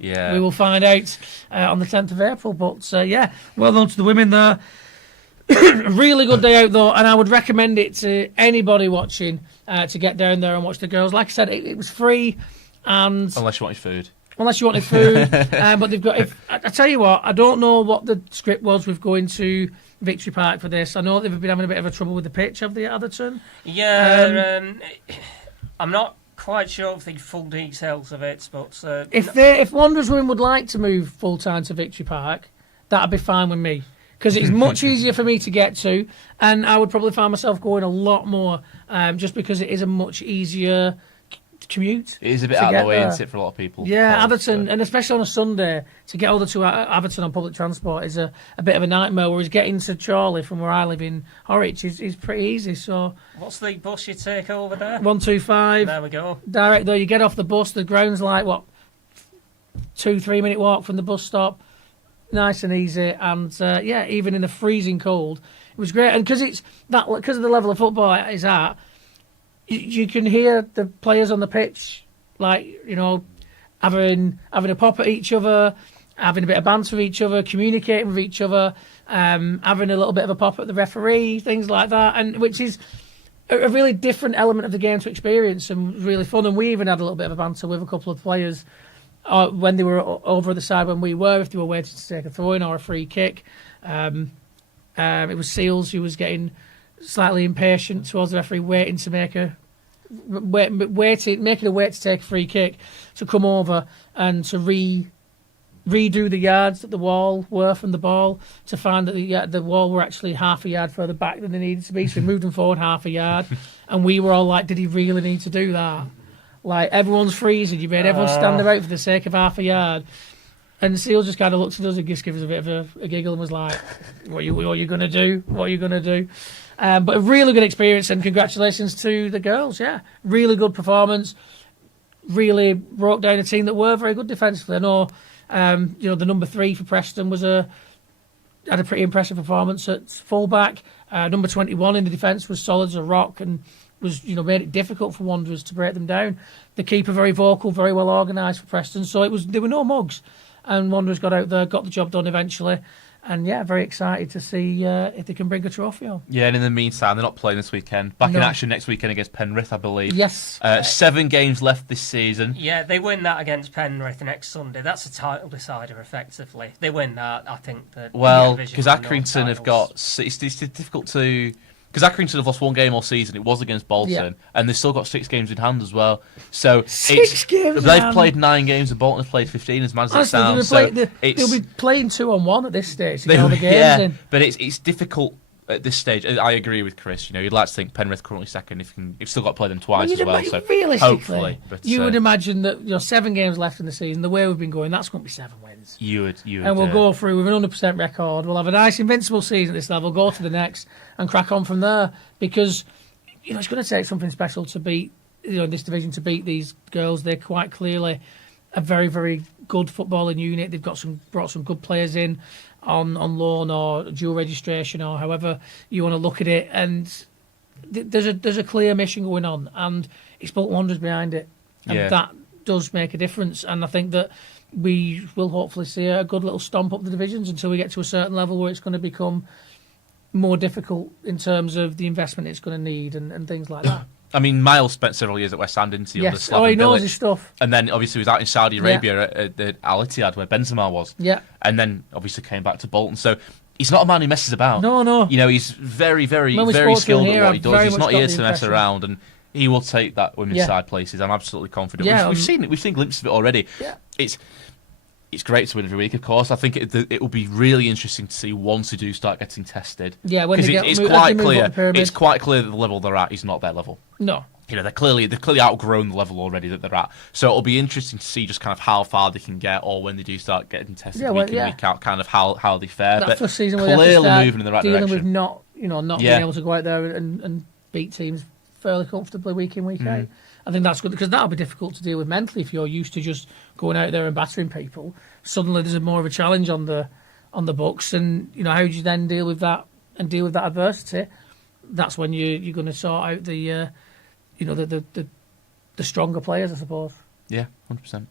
Yeah. We will find out on the 10th of April. But yeah, well done to the women there. Really good day out though, and I would recommend it to anybody watching to get down there and watch the girls. Like I said, it was free, and Unless you wanted food. unless you wanted food, but they've got. I tell you what, I don't know what the script was with going to Victory Park for this. I know they've been having a bit of a trouble with the pitch of the Atherton. Yeah, I'm not quite sure of the full details of it, but If Wanderers women would like to move full time to Victory Park, that'd be fine with me. Because it's much easier for me to get to, and I would probably find myself going a lot more, just because it is a much easier commute. It is a bit to out of get the way, there. isn't it, for a lot of people? Yeah, Paul, Atherton, so- and especially on a Sunday, to get all the to Atherton on public transport is a bit of a nightmare, whereas getting to Chorley from where I live in Horwich is pretty easy. So what's the bus you take over there? 125, There we go. direct though, you get off the bus, the ground's like, 2-3 minute walk from the bus stop. Nice and easy, and yeah, even in the freezing cold, it was great. And because of the level of football it is at, you can hear the players on the pitch, like having a pop at each other, having a bit of banter with each other, communicating with each other, having a little bit of a pop at the referee, things like that, and which is a really different element of the game to experience and really fun. And we even had a little bit of a banter with a couple of players. When they were over the side when we were, if they were waiting to take a throw-in or a free kick. It was Seals who was getting slightly impatient towards the referee, waiting to making a wait to take a free kick, to come over and to redo the yards that the wall were from the ball, to find that the wall were actually half a yard further back than they needed to be, so we moved them forward half a yard, and we were all like, did he really need to do that? Like, everyone's freezing. You made everyone stand about for the sake of half a yard. And Seal just kind of looked at us and just gave us a bit of a giggle and was like, what are you going to do? What are you going to do? But a really good experience, and congratulations to the girls, yeah. Really good performance. Really broke down a team that were very good defensively. I know, the number 3 for Preston had a pretty impressive performance at fullback. Number 21 in the defence was solid as a rock and was made it difficult for Wanderers to break them down. The keeper very vocal, very well organised for Preston, so there were no mugs, and Wanderers got out there, got the job done eventually, and yeah, very excited to see if they can bring a trophy home. Yeah, and in the meantime, they're not playing this weekend. Back in No. action next weekend against Penrith, I believe. Yes. 7 games left this season. Yeah, they win that against Penrith next Sunday. That's a title decider, effectively. If they win that, I think that. Well, the division because will know Accrington have titles. got... It's difficult to... Because Accrington have lost 1 game all season. It was against Bolton. Yeah. And they've still got 6 games in hand as well. So 6 games in They've hand. played 9 games and Bolton have played 15, as mad as it Honestly, sounds. So they'll be playing 2-on-1 at this stage to get all the games yeah, in. but it's difficult at this stage. I agree with Chris. You'd like to think Penrith currently second. You've still got to play them twice as well. So Realistically, hopefully, but you would imagine that 7 games left in the season. The way we've been going, that's going to be 7 wins. you would. And we'll go through with an 100% record. We'll have a nice invincible season at this level, go to the next and crack on from there, because it's going to take something special to beat this division, to beat these girls. They're quite clearly a very, very good footballing unit. They've brought some good players in on loan or dual registration or however you want to look at it, and there's a clear mission going on, and it's Bolton Wanderers behind it, and that does make a difference. And I think that we will hopefully see a good little stomp up the divisions until we get to a certain level where it's going to become more difficult in terms of the investment it's going to need and things like that. I mean, Miles spent several years at West Ham, didn't he? Under Yes. Slaven He knows Bilic. his stuff. And then obviously he was out in Saudi Arabia at the Al Ittihad where Benzema was. Yeah. And then obviously came back to Bolton. So he's not a man who messes about. No. He's very, very, When we very spoke to him skilled here, at what he I've does. very He's much not got here the to mess impression. around, and he will take that women's Yeah. side places. I'm absolutely confident. Yeah, We've seen it. We've seen glimpses of it already. Yeah. It's great to win every week, of course. I think it will be really interesting to see once they do start getting tested. Yeah, when 'Cause they it's as they quite move clear. up the pyramid. It's quite clear that the level they're at is not their level. No. They're clearly outgrown the level already that they're at. So it'll be interesting to see just kind of how far they can get, or when they do start getting tested week in, week out, kind of how they fare. That But first season where they have to clearly start moving in the right dealing direction. with not being able to go out there and beat teams fairly comfortably week in, week out. I think that's good because that'll be difficult to deal with mentally if you're used to just going out there and battering people. Suddenly there's more of a challenge on the books, and how do you then deal with that and deal with that adversity? That's when you're going to sort out the stronger players, I suppose. Yeah, 100%.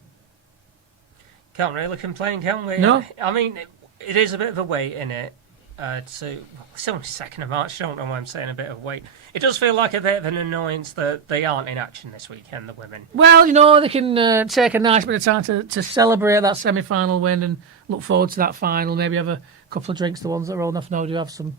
Can't really complain, can we? No. I mean, it is a bit of a wait, innit? It's only 2nd of March. I don't know why I'm saying a bit of wait. It does feel like a bit of an annoyance that they aren't in action this weekend, the women. Well, they can take a nice bit of time to celebrate that semi-final win and look forward to that final. Maybe have a couple of drinks. The ones that are old enough now do have some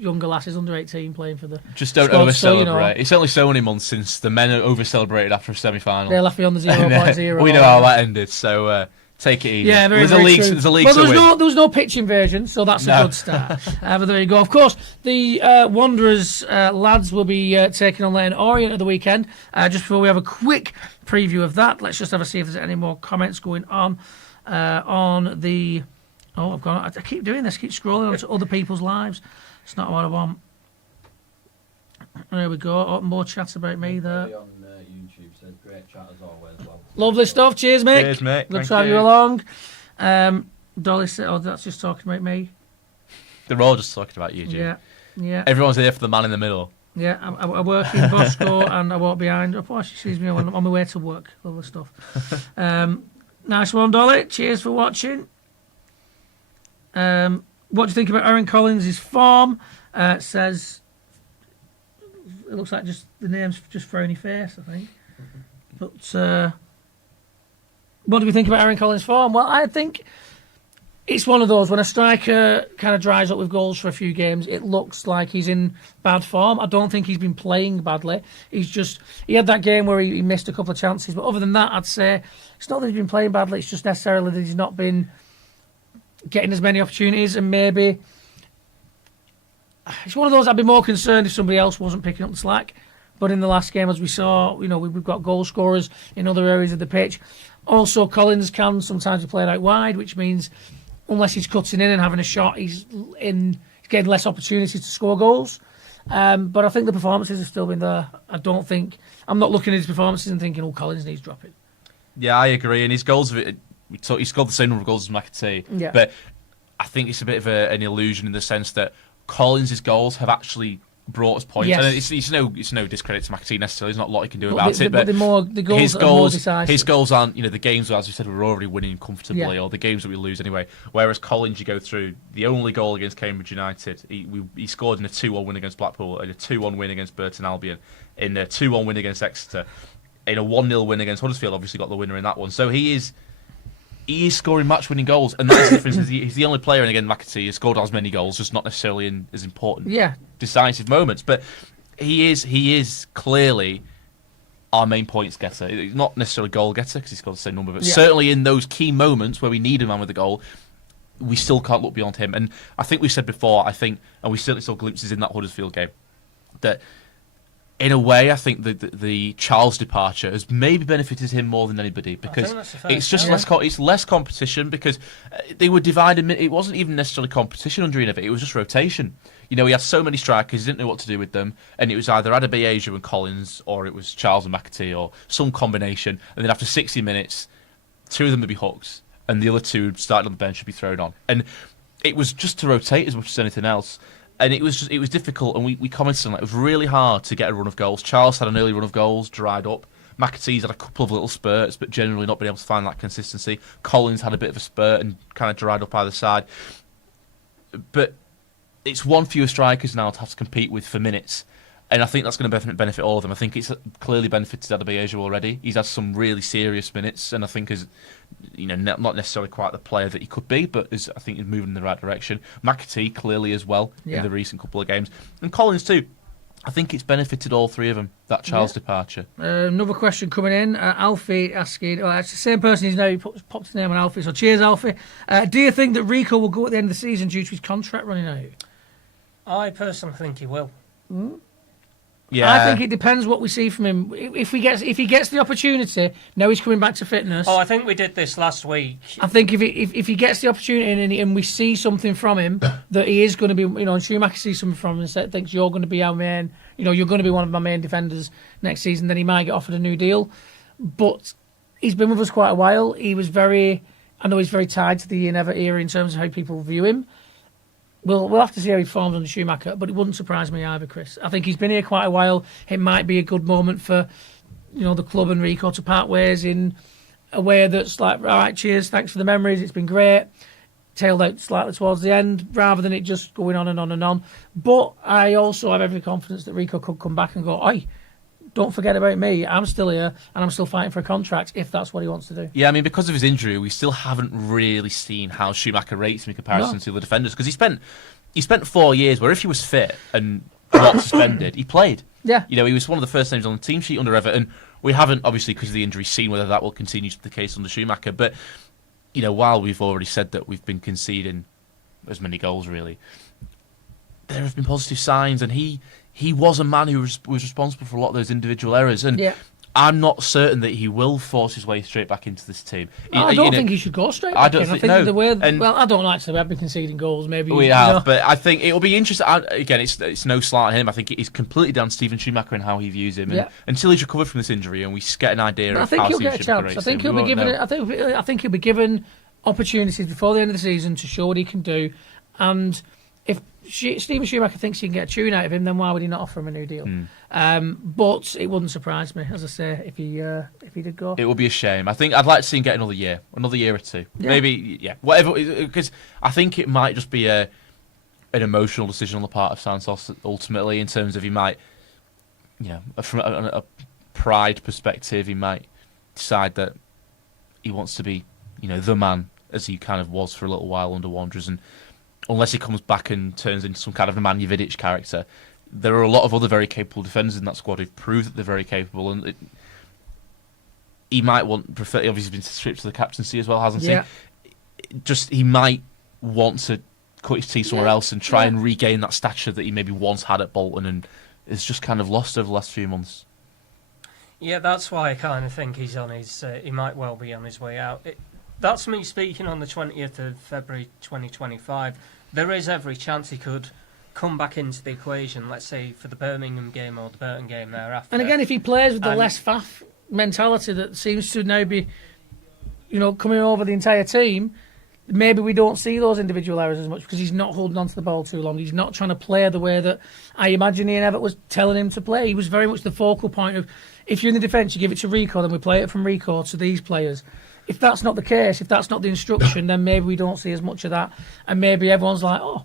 younger lasses under 18 playing for the Just don't squad, over-celebrate. It's only so many months since the men over-celebrated after a semi-final. They left me on the 0.0. We know how that ended, so take it easy. Yeah, very, there's very a league, true. there's a league well, to win. there was no pitch invasion, so that's a good start. But there you go. Of course, the Wanderers lads will be taking on Leyton Orient at the weekend. Just before we have a quick preview of that, let's just have a see if there's any more comments going on the... Oh, I keep doing this. I keep scrolling onto other people's lives. It's not what I want. There we go. Oh, more chats about me there. On YouTube says great chat as always. Well. Lovely stuff. Cheers, mate. Cheers, mate. Good to have you along. Dolly said, "Oh, that's just talking about me." They're all just talking about you, Jim. Yeah. Everyone's here for the man in the middle. Yeah, I work in Bosco and I walk behind. Oh, she sees me on my way to work. Lovely stuff. Nice one, Dolly. Cheers for watching. What do you think about Aaron Collins' form? Says it looks like just the name's just frowny face, I think. But what do we think about Aaron Collins' form? Well, I think it's one of those when a striker kind of dries up with goals for a few games, it looks like he's in bad form. I don't think he's been playing badly. He had that game where he missed a couple of chances, but other than that, I'd say it's not that he's been playing badly. It's just necessarily that he's not been getting as many opportunities, and maybe it's one of those I'd be more concerned if somebody else wasn't picking up the slack. But in the last game, as we saw, we've got goal scorers in other areas of the pitch. Also, Collins can sometimes be played out wide, which means unless he's cutting in and having a shot, he's getting less opportunities to score goals. But I think the performances have still been there. I'm not looking at his performances and thinking, Collins needs dropping. Yeah, I agree. And his goals, he scored the same number of goals as McAtee. Yeah. But I think it's a bit of an illusion in the sense that Collins' goals have actually brought us points. Yes. And it's no discredit to McAtee necessarily. There's not a lot he can do about it. But the goals are more decisive. His goals aren't, the games, as we said, we're already winning comfortably, Yeah. or the games that we lose anyway. Whereas Collins, you go through the only goal against Cambridge United, he scored in a 2-1 win against Blackpool, in a 2-1 win against Burton Albion, in a 2-1 win against Exeter, in a 1-0 win against Huddersfield, obviously got the winner in that one. So he is scoring match-winning goals, and that's the difference. He's the only player, and again, McAtee has scored as many goals, just not necessarily in as important, decisive moments. But he is clearly our main points getter. He's not necessarily goal getter because he's got the same number, but certainly in those key moments where we need a man with a goal, we still can't look beyond him. And I think we said before, and we certainly saw glimpses in that Huddersfield game, that in a way, I think the Charles departure has maybe benefited him more than anybody because it's just less competition because they were divided. It wasn't even necessarily competition under Ian Evatt, it was just rotation. He had so many strikers, he didn't know what to do with them, and it was either Adebayo and Collins or it was Charles and McAtee or some combination. And then after 60 minutes, 2 of them would be hooked, and the other 2 started on the bench would be thrown on. And it was just to rotate as much as anything else. And it was difficult, and we commented on it. It was really hard to get a run of goals. Charles had an early run of goals, dried up. McAtee's had a couple of little spurts, but generally not been able to find that consistency. Collins had a bit of a spurt and kind of dried up either side. But it's one fewer strikers now to have to compete with for minutes, and I think that's going to benefit all of them. I think it's clearly benefited Adebayo already. He's had some really serious minutes, and I think is not necessarily quite the player that he could be, but I think he's moving in the right direction. McAtee clearly as well in the recent couple of games, and Collins too. I think it's benefited all 3 of them, that Charles departure. Another question coming in. Alfie asking, it's the same person who's now popped his name on Alfie, so cheers Alfie. Do you think that Rico will go at the end of the season due to his contract running out? I personally think he will. Yeah. I think it depends what we see from him. If he gets the opportunity, now he's coming back to fitness. Oh, I think we did this last week. I think if he gets the opportunity and we see something from him that he is going to be, and Schumacher sees something from him and thinks you're going to be our main, you're going to be one of my main defenders next season, then he might get offered a new deal. But he's been with us quite a while. I know he's very tied to the Ian Evatt era in terms of how people view him. We'll have to see how he forms under Schumacher, but it wouldn't surprise me either, Chris. I think he's been here quite a while. It might be a good moment for, the club and Rico to part ways in a way that's like, all right, cheers, thanks for the memories, it's been great. Tailed out slightly towards the end, rather than it just going on and on and on. But I also have every confidence that Rico could come back and go, oi, don't forget about me. I'm still here and I'm still fighting for a contract if that's what he wants to do. Yeah, I mean, because of his injury, we still haven't really seen how Schumacher rates him in comparison to the defenders. Because he spent 4 years where if he was fit and not suspended, he played. Yeah. He was one of the first names on the team sheet under Evatt, and we haven't, obviously, because of the injury, seen whether that will continue to be the case under Schumacher. But, while we've already said that we've been conceding as many goals, really, there have been positive signs, and he was a man who was responsible for a lot of those individual errors, and I'm not certain that he will force his way straight back into this team. I don't think he should go straight back in. I think the way, I don't like to say we've been conceding goals. Maybe we have, but I think it will be interesting. Again, it's no slight on him. I think it's completely down to Stephen Schumacher and how he views him. And until he's recovered from this injury and we get an idea of how Stephen Schumacher rates him, I think he'll be given. I think he'll be given opportunities before the end of the season to show what he can do, and if Stephen Schumacher thinks you can get a tune out of him, then why would he not offer him a new deal? But it wouldn't surprise me, as I say, if he did go. It would be a shame. I think I'd like to see him get another year or two. Yeah. Maybe, whatever. Because I think it might just be an emotional decision on the part of Santos ultimately, in terms of he might, from a pride perspective, he might decide that he wants to be, the man, as he kind of was for a little while under Wanderers, and unless he comes back and turns into some kind of Nemanja Vidic character, there are a lot of other very capable defenders in that squad who've proved that they're very capable, and he might prefer. Obviously, he's been stripped to the captaincy as well, hasn't he? He might want to cut his teeth somewhere else and try and regain that stature that he maybe once had at Bolton, and is just kind of lost over the last few months. Yeah, that's why I kind of think he's on his. He might well be on his way out. That's me speaking on the 20th of February 2025. There is every chance he could come back into the equation, let's say, for the Birmingham game or the Burton game thereafter. And again, if he plays with the less faff mentality that seems to now be, coming over the entire team, maybe we don't see those individual errors as much because he's not holding onto the ball too long. He's not trying to play the way that I imagine Ian Evatt was telling him to play. He was very much the focal point of, if you're in the defence, you give it to Rico, then we play it from Rico to these players. If that's not the case, if that's not the instruction, then maybe we don't see as much of that, and maybe everyone's like, oh,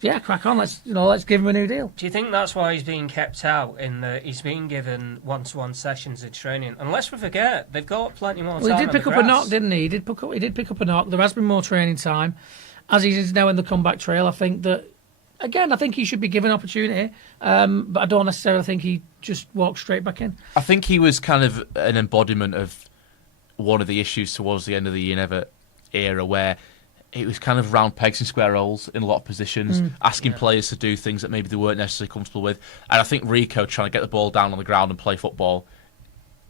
yeah, crack on, let's give him a new deal. Do you think that's why he's being kept out, in that he's being given one-to-one sessions in training? And lest we forget, they've got plenty more time. Well, he did pick up a knock, didn't he? He did pick up a knock. There has been more training time, as he is now in the comeback trail. I think that, again, I think he should be given opportunity, but I don't necessarily think he just walked straight back in. I think he was kind of an embodiment of one of the issues towards the end of the Ian Evatt era, where it was kind of round pegs and square holes in a lot of positions, asking players to do things that maybe they weren't necessarily comfortable with. And I think Rico trying to get the ball down on the ground and play football,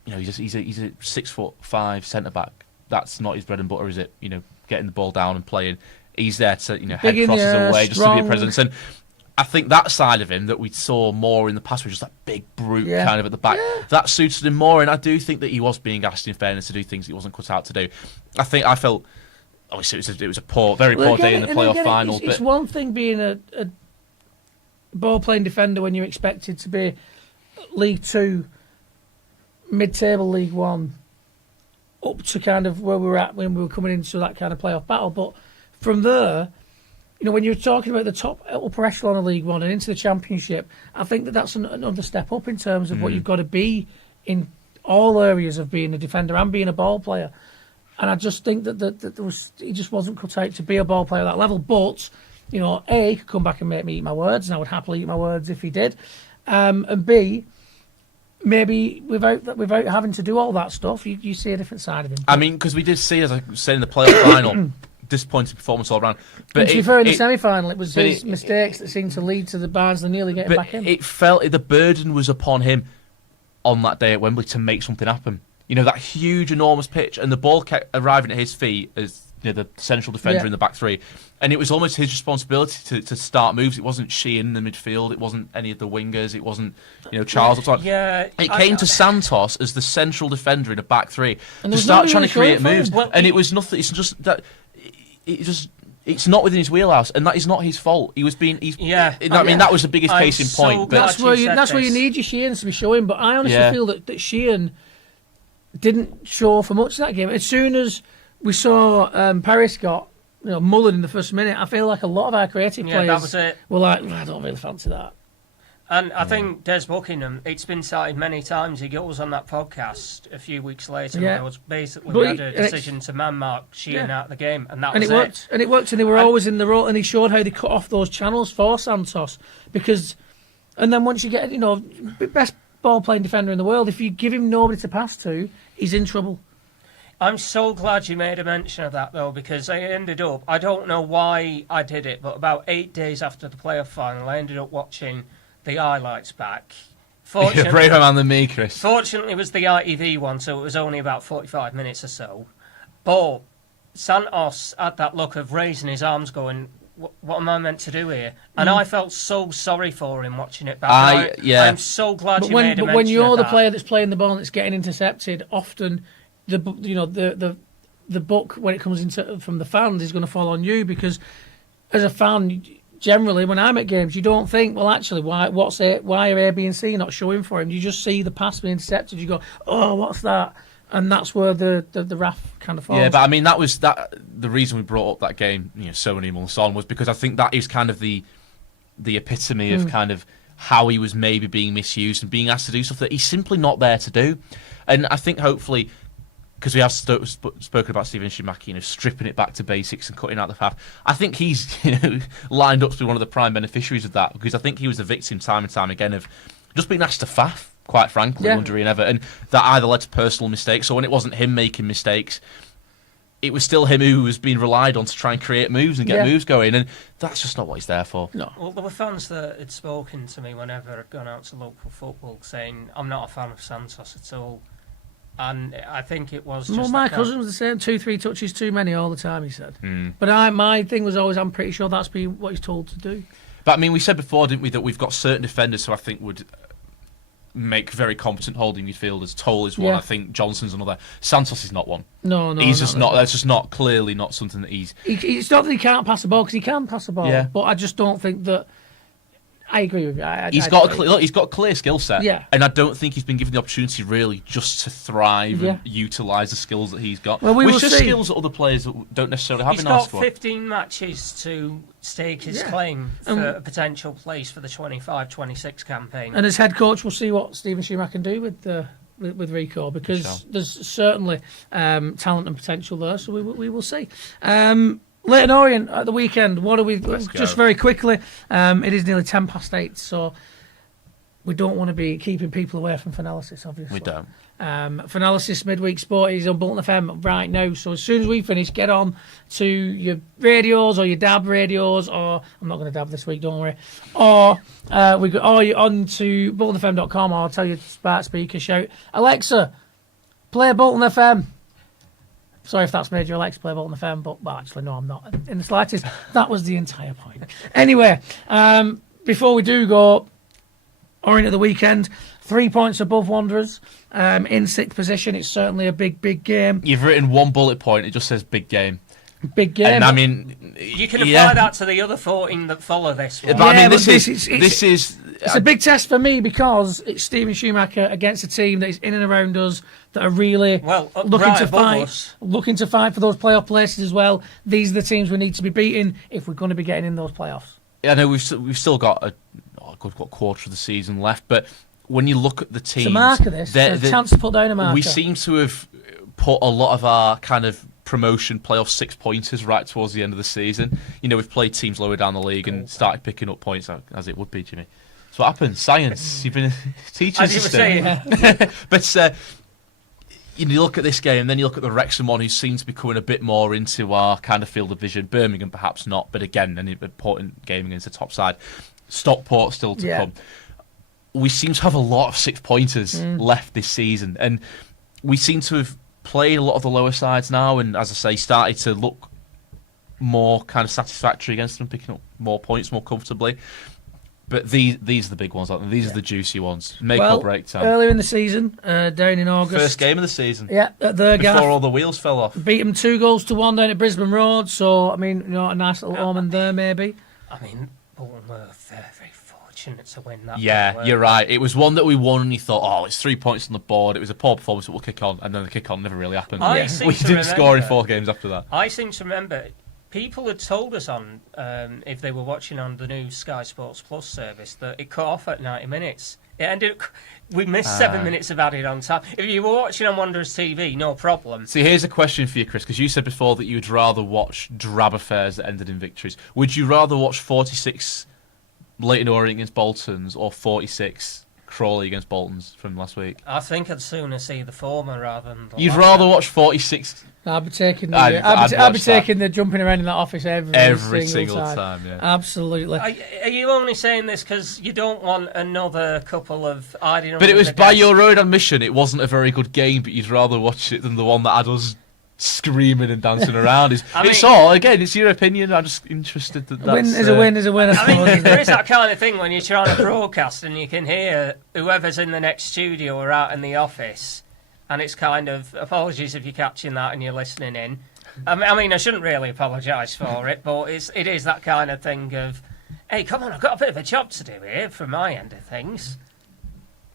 he's a 6'5" centre back. That's not his bread and butter, is it? Getting the ball down and playing. He's there to head crosses away, just to be a presence. And I think that side of him that we saw more in the past was just that big brute kind of at the back. That suited him more, and I do think that he was being asked, in fairness, to do things he wasn't cut out to do. I felt, obviously, it was a very poor day in the playoff finals. It's one thing being a ball-playing defender when you're expected to be League Two, mid-table League One, up to kind of where we were at when we were coming into that kind of playoff battle. But from there, when you're talking about the top upper echelon of League One and into the Championship, I think that's another step up in terms of what you've got to be in all areas of being a defender and being a ball player. And I just think that he just wasn't cut out to be a ball player at that level. But, A, he could come back and make me eat my words, and I would happily eat my words if he did. And B, maybe without having to do all that stuff, you see a different side of him. I mean, because we did see, as I said in the playoff final, disappointing performance all round. But And to be fair, in the semi-final, it was but his mistakes that seemed to lead to the Barnsley nearly getting back in. It felt the burden was upon him on that day at Wembley to make something happen. You know, that huge, enormous pitch, and the ball kept arriving at his feet as the central defender in the back three, and it was almost his responsibility to start moves. It wasn't Sheehan in the midfield, it wasn't any of the wingers, it wasn't Charles up top. Yeah, it came to Santos as the central defender in a back three And to there was start nobody trying really to create showing moves, for him. and it was nothing. It's just that it's not within his wheelhouse, and that is not his fault. He was being. I mean, that was the biggest case in point. But That's where you need your Sheehan to be showing. But I honestly feel that Sheehan didn't show for much of that game. As soon as we saw Paris got mullered in the first minute, I feel like a lot of our creative players that was it. were like, I don't really fancy that. And I think Des Buckingham, it's been cited many times, he goes on that podcast a few weeks later and there was basically had a decision to man-mark Sheehan out of the game, and that was it. Worked, and it worked, and they were always in the role, and he showed how they cut off those channels for Santos, and then once you get, best ball-playing defender in the world, if you give him nobody to pass to, he's in trouble. I'm so glad you made a mention of that, though, because I don't know why I did it, but about 8 days after the playoff final, I ended up watching the highlights back. You're a braver man than me, Chris. Fortunately, it was the ITV one, so it was only about 45 minutes or so. But Santos had that look of raising his arms going, what am I meant to do here? And I felt so sorry for him watching it back. I'm so glad you made a mention of that. But when you're the player that's playing the ball and it's getting intercepted, often the book, when it comes into from the fans, is going to fall on you, because as a fan, generally, when I'm at games, you don't think, well, actually, why are A, B, and C not showing for him? You just see the pass being intercepted. You go, oh, what's that? And that's where the wrath kind of falls. Yeah, but I mean, that was the reason we brought up that game, so many months on, was because I think that is kind of the epitome of kind of how he was maybe being misused and being asked to do stuff that he's simply not there to do. And I think hopefully, because we have spoken about Stephen Schumacher, stripping it back to basics and cutting out the faff. I think he's lined up to be one of the prime beneficiaries of that, because I think he was a victim time and time again of just being asked to faff, quite frankly, under Ian Everett, and that either led to personal mistakes, or when it wasn't him making mistakes, it was still him who was being relied on to try and create moves and get moves going, and that's just not what he's there for. No. Well, there were fans that had spoken to me whenever I'd gone out to local football saying, I'm not a fan of Santos at all. And I think it was just... Well, my cousin was the same. 2-3 touches too many all the time, he said. Mm. But my thing was always, I'm pretty sure that's been what he's told to do. But I mean, we said before, didn't we, that we've got certain defenders who I think would make very competent holding midfielders. Toll is one. Yeah. I think Johnson's another. Santos is not one. No, he's just not. That's just not clearly not something that he's. It's not that he can't pass the ball, because he can pass the ball. Yeah. But I just don't think that. I agree with you. He's got a clear skill set. Yeah. And I don't think he's been given the opportunity really just to thrive and utilise the skills that he's got. Well, which are skills that other players don't necessarily have in our squad. He's got 15 matches to stake his claim for a potential place for the 25-26 campaign. And as head coach, we'll see what Stephen Schumacher can do with Rico, because there's certainly talent and potential there. So we will see. Leighton Orient at the weekend. What are we? Just very quickly. It is nearly 8:10, so we don't want to be keeping people away from Finalysis, obviously. We don't. Finalysis Midweek Sport is on Bolton FM right now. So as soon as we finish, get on to your radios or your DAB radios, or I'm not going to DAB this week, don't worry. Or you're on to boltonfm.com, or I'll tell you smart speaker, shout, Alexa, play Bolton FM. Sorry if that's made you Alexa play Bolton FM, but well, actually, no, I'm not in the slightest. That was the entire point. Anyway, before we do go, Orient at the weekend, 3 points above Wanderers, in sixth position. It's certainly a big game. You've written one bullet point. It just says big game. Big game. And I mean, you can apply that to the other 14 that follow this one. But I mean, this is. It's a big test for me, because it's Stephen Schumacher against a team that is in and around us, that are really looking to fight for those playoff places as well. These are the teams we need to be beating if we're going to be getting in those playoffs. I know we've still got a good quarter of the season left, but when you look at the teams, it's a marker. It's a chance to put down a marker. We seem to have put a lot of our kind of promotion playoff 6-pointers right towards the end of the season. We've played teams lower down the league and started picking up points, as it would be, Jimmy. So what happens? Science. You've been a teacher's assistant. But you look at this game, then you look at the Wrexham one, who seems to be coming a bit more into our kind of field of vision. Birmingham perhaps not, but again, an important game against the top side. Stockport still to come. We seem to have a lot of 6-pointers left this season, and we seem to have played a lot of the lower sides now, and as I say, started to look more kind of satisfactory against them, picking up more points more comfortably. But these are the big ones, aren't they? These are the juicy ones. Make or break time. Earlier in the season, down in August. First game of the season. Yeah, at the Before all the wheels fell off. Beat them 2-1 down at Brisbane Road. So, I mean, a nice little omen there, maybe. I mean, Bolton were very, very fortunate to win that. Yeah, you're right. It was one that we won and you thought, oh, it's 3 points on the board. It was a poor performance, but we'll kick on. And then the kick on never really happened. We didn't score in 4 games after that. I seem to remember people had told us on, if they were watching on the new Sky Sports Plus service, that it cut off at 90 minutes. It ended up, we missed 7 minutes of added on time. If you were watching on Wanderers TV, no problem. See, here's a question for you, Chris, because you said before that you'd rather watch drab affairs that ended in victories. Would you rather watch 46 Leighton Orient against Bolton's or 46 Crawley against Bolton's from last week? I think I'd sooner see the former rather than the You'd latter. rather watch 46... I'd be taking the jumping around in that office every single time. Yeah. Absolutely. Are you only saying this because you don't want another couple of... But it was by your own admission, it wasn't a very good game, but you'd rather watch it than the one that had us screaming and dancing around. It's your opinion. I'm just interested that a win is a win is a win. I mean, there is that kind of thing when you're trying to broadcast and you can hear whoever's in the next studio or out in the office, and it's kind of, apologies if you're catching that and you're listening in. I mean, I shouldn't really apologise for it, but it is that kind of thing of, hey, come on, I've got a bit of a job to do here from my end of things.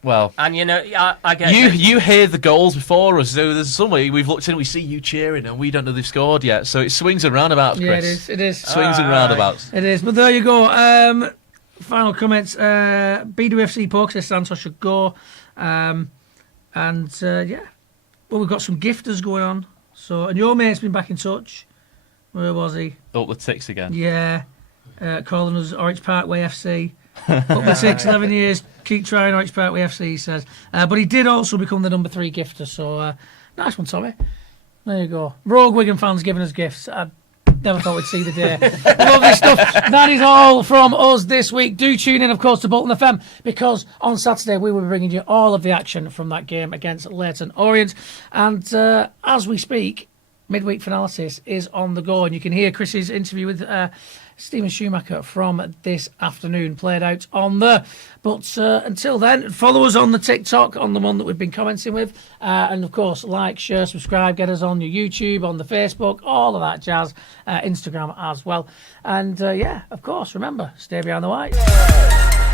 Well, and I get you hear the goals before us. So there's somewhere we've looked in, we see you cheering, and we don't know they've scored yet. So it swings and roundabouts, Chris. Yeah, it is. Swings and roundabouts. It is. But there you go. Final comments. BWFC Poker Santos should go. Well, we've got some gifters going on. So, and your mate's been back in touch. Where was he? Up the ticks again. Yeah, calling us Orange Parkway FC. Up the 11 years. Keep trying Orange Parkway FC, he says. But he did also become the number 3 gifter. So, nice one, Tommy. There you go. Rogue Wigan fans giving us gifts. I never thought we'd see the day. Lovely stuff. That is all from us this week. Do tune in, of course, to Bolton FM, because on Saturday we will be bringing you all of the action from that game against Leighton Orient. And as we speak, midweek analysis is on the go, and you can hear Chris's interview with Stephen Schumacher from this afternoon played out on there. But until then, follow us on the TikTok, on the one that we've been commenting with, and of course, like, share, subscribe, get us on your YouTube, on the Facebook, all of that jazz, Instagram as well. And of course, remember, stay behind the white.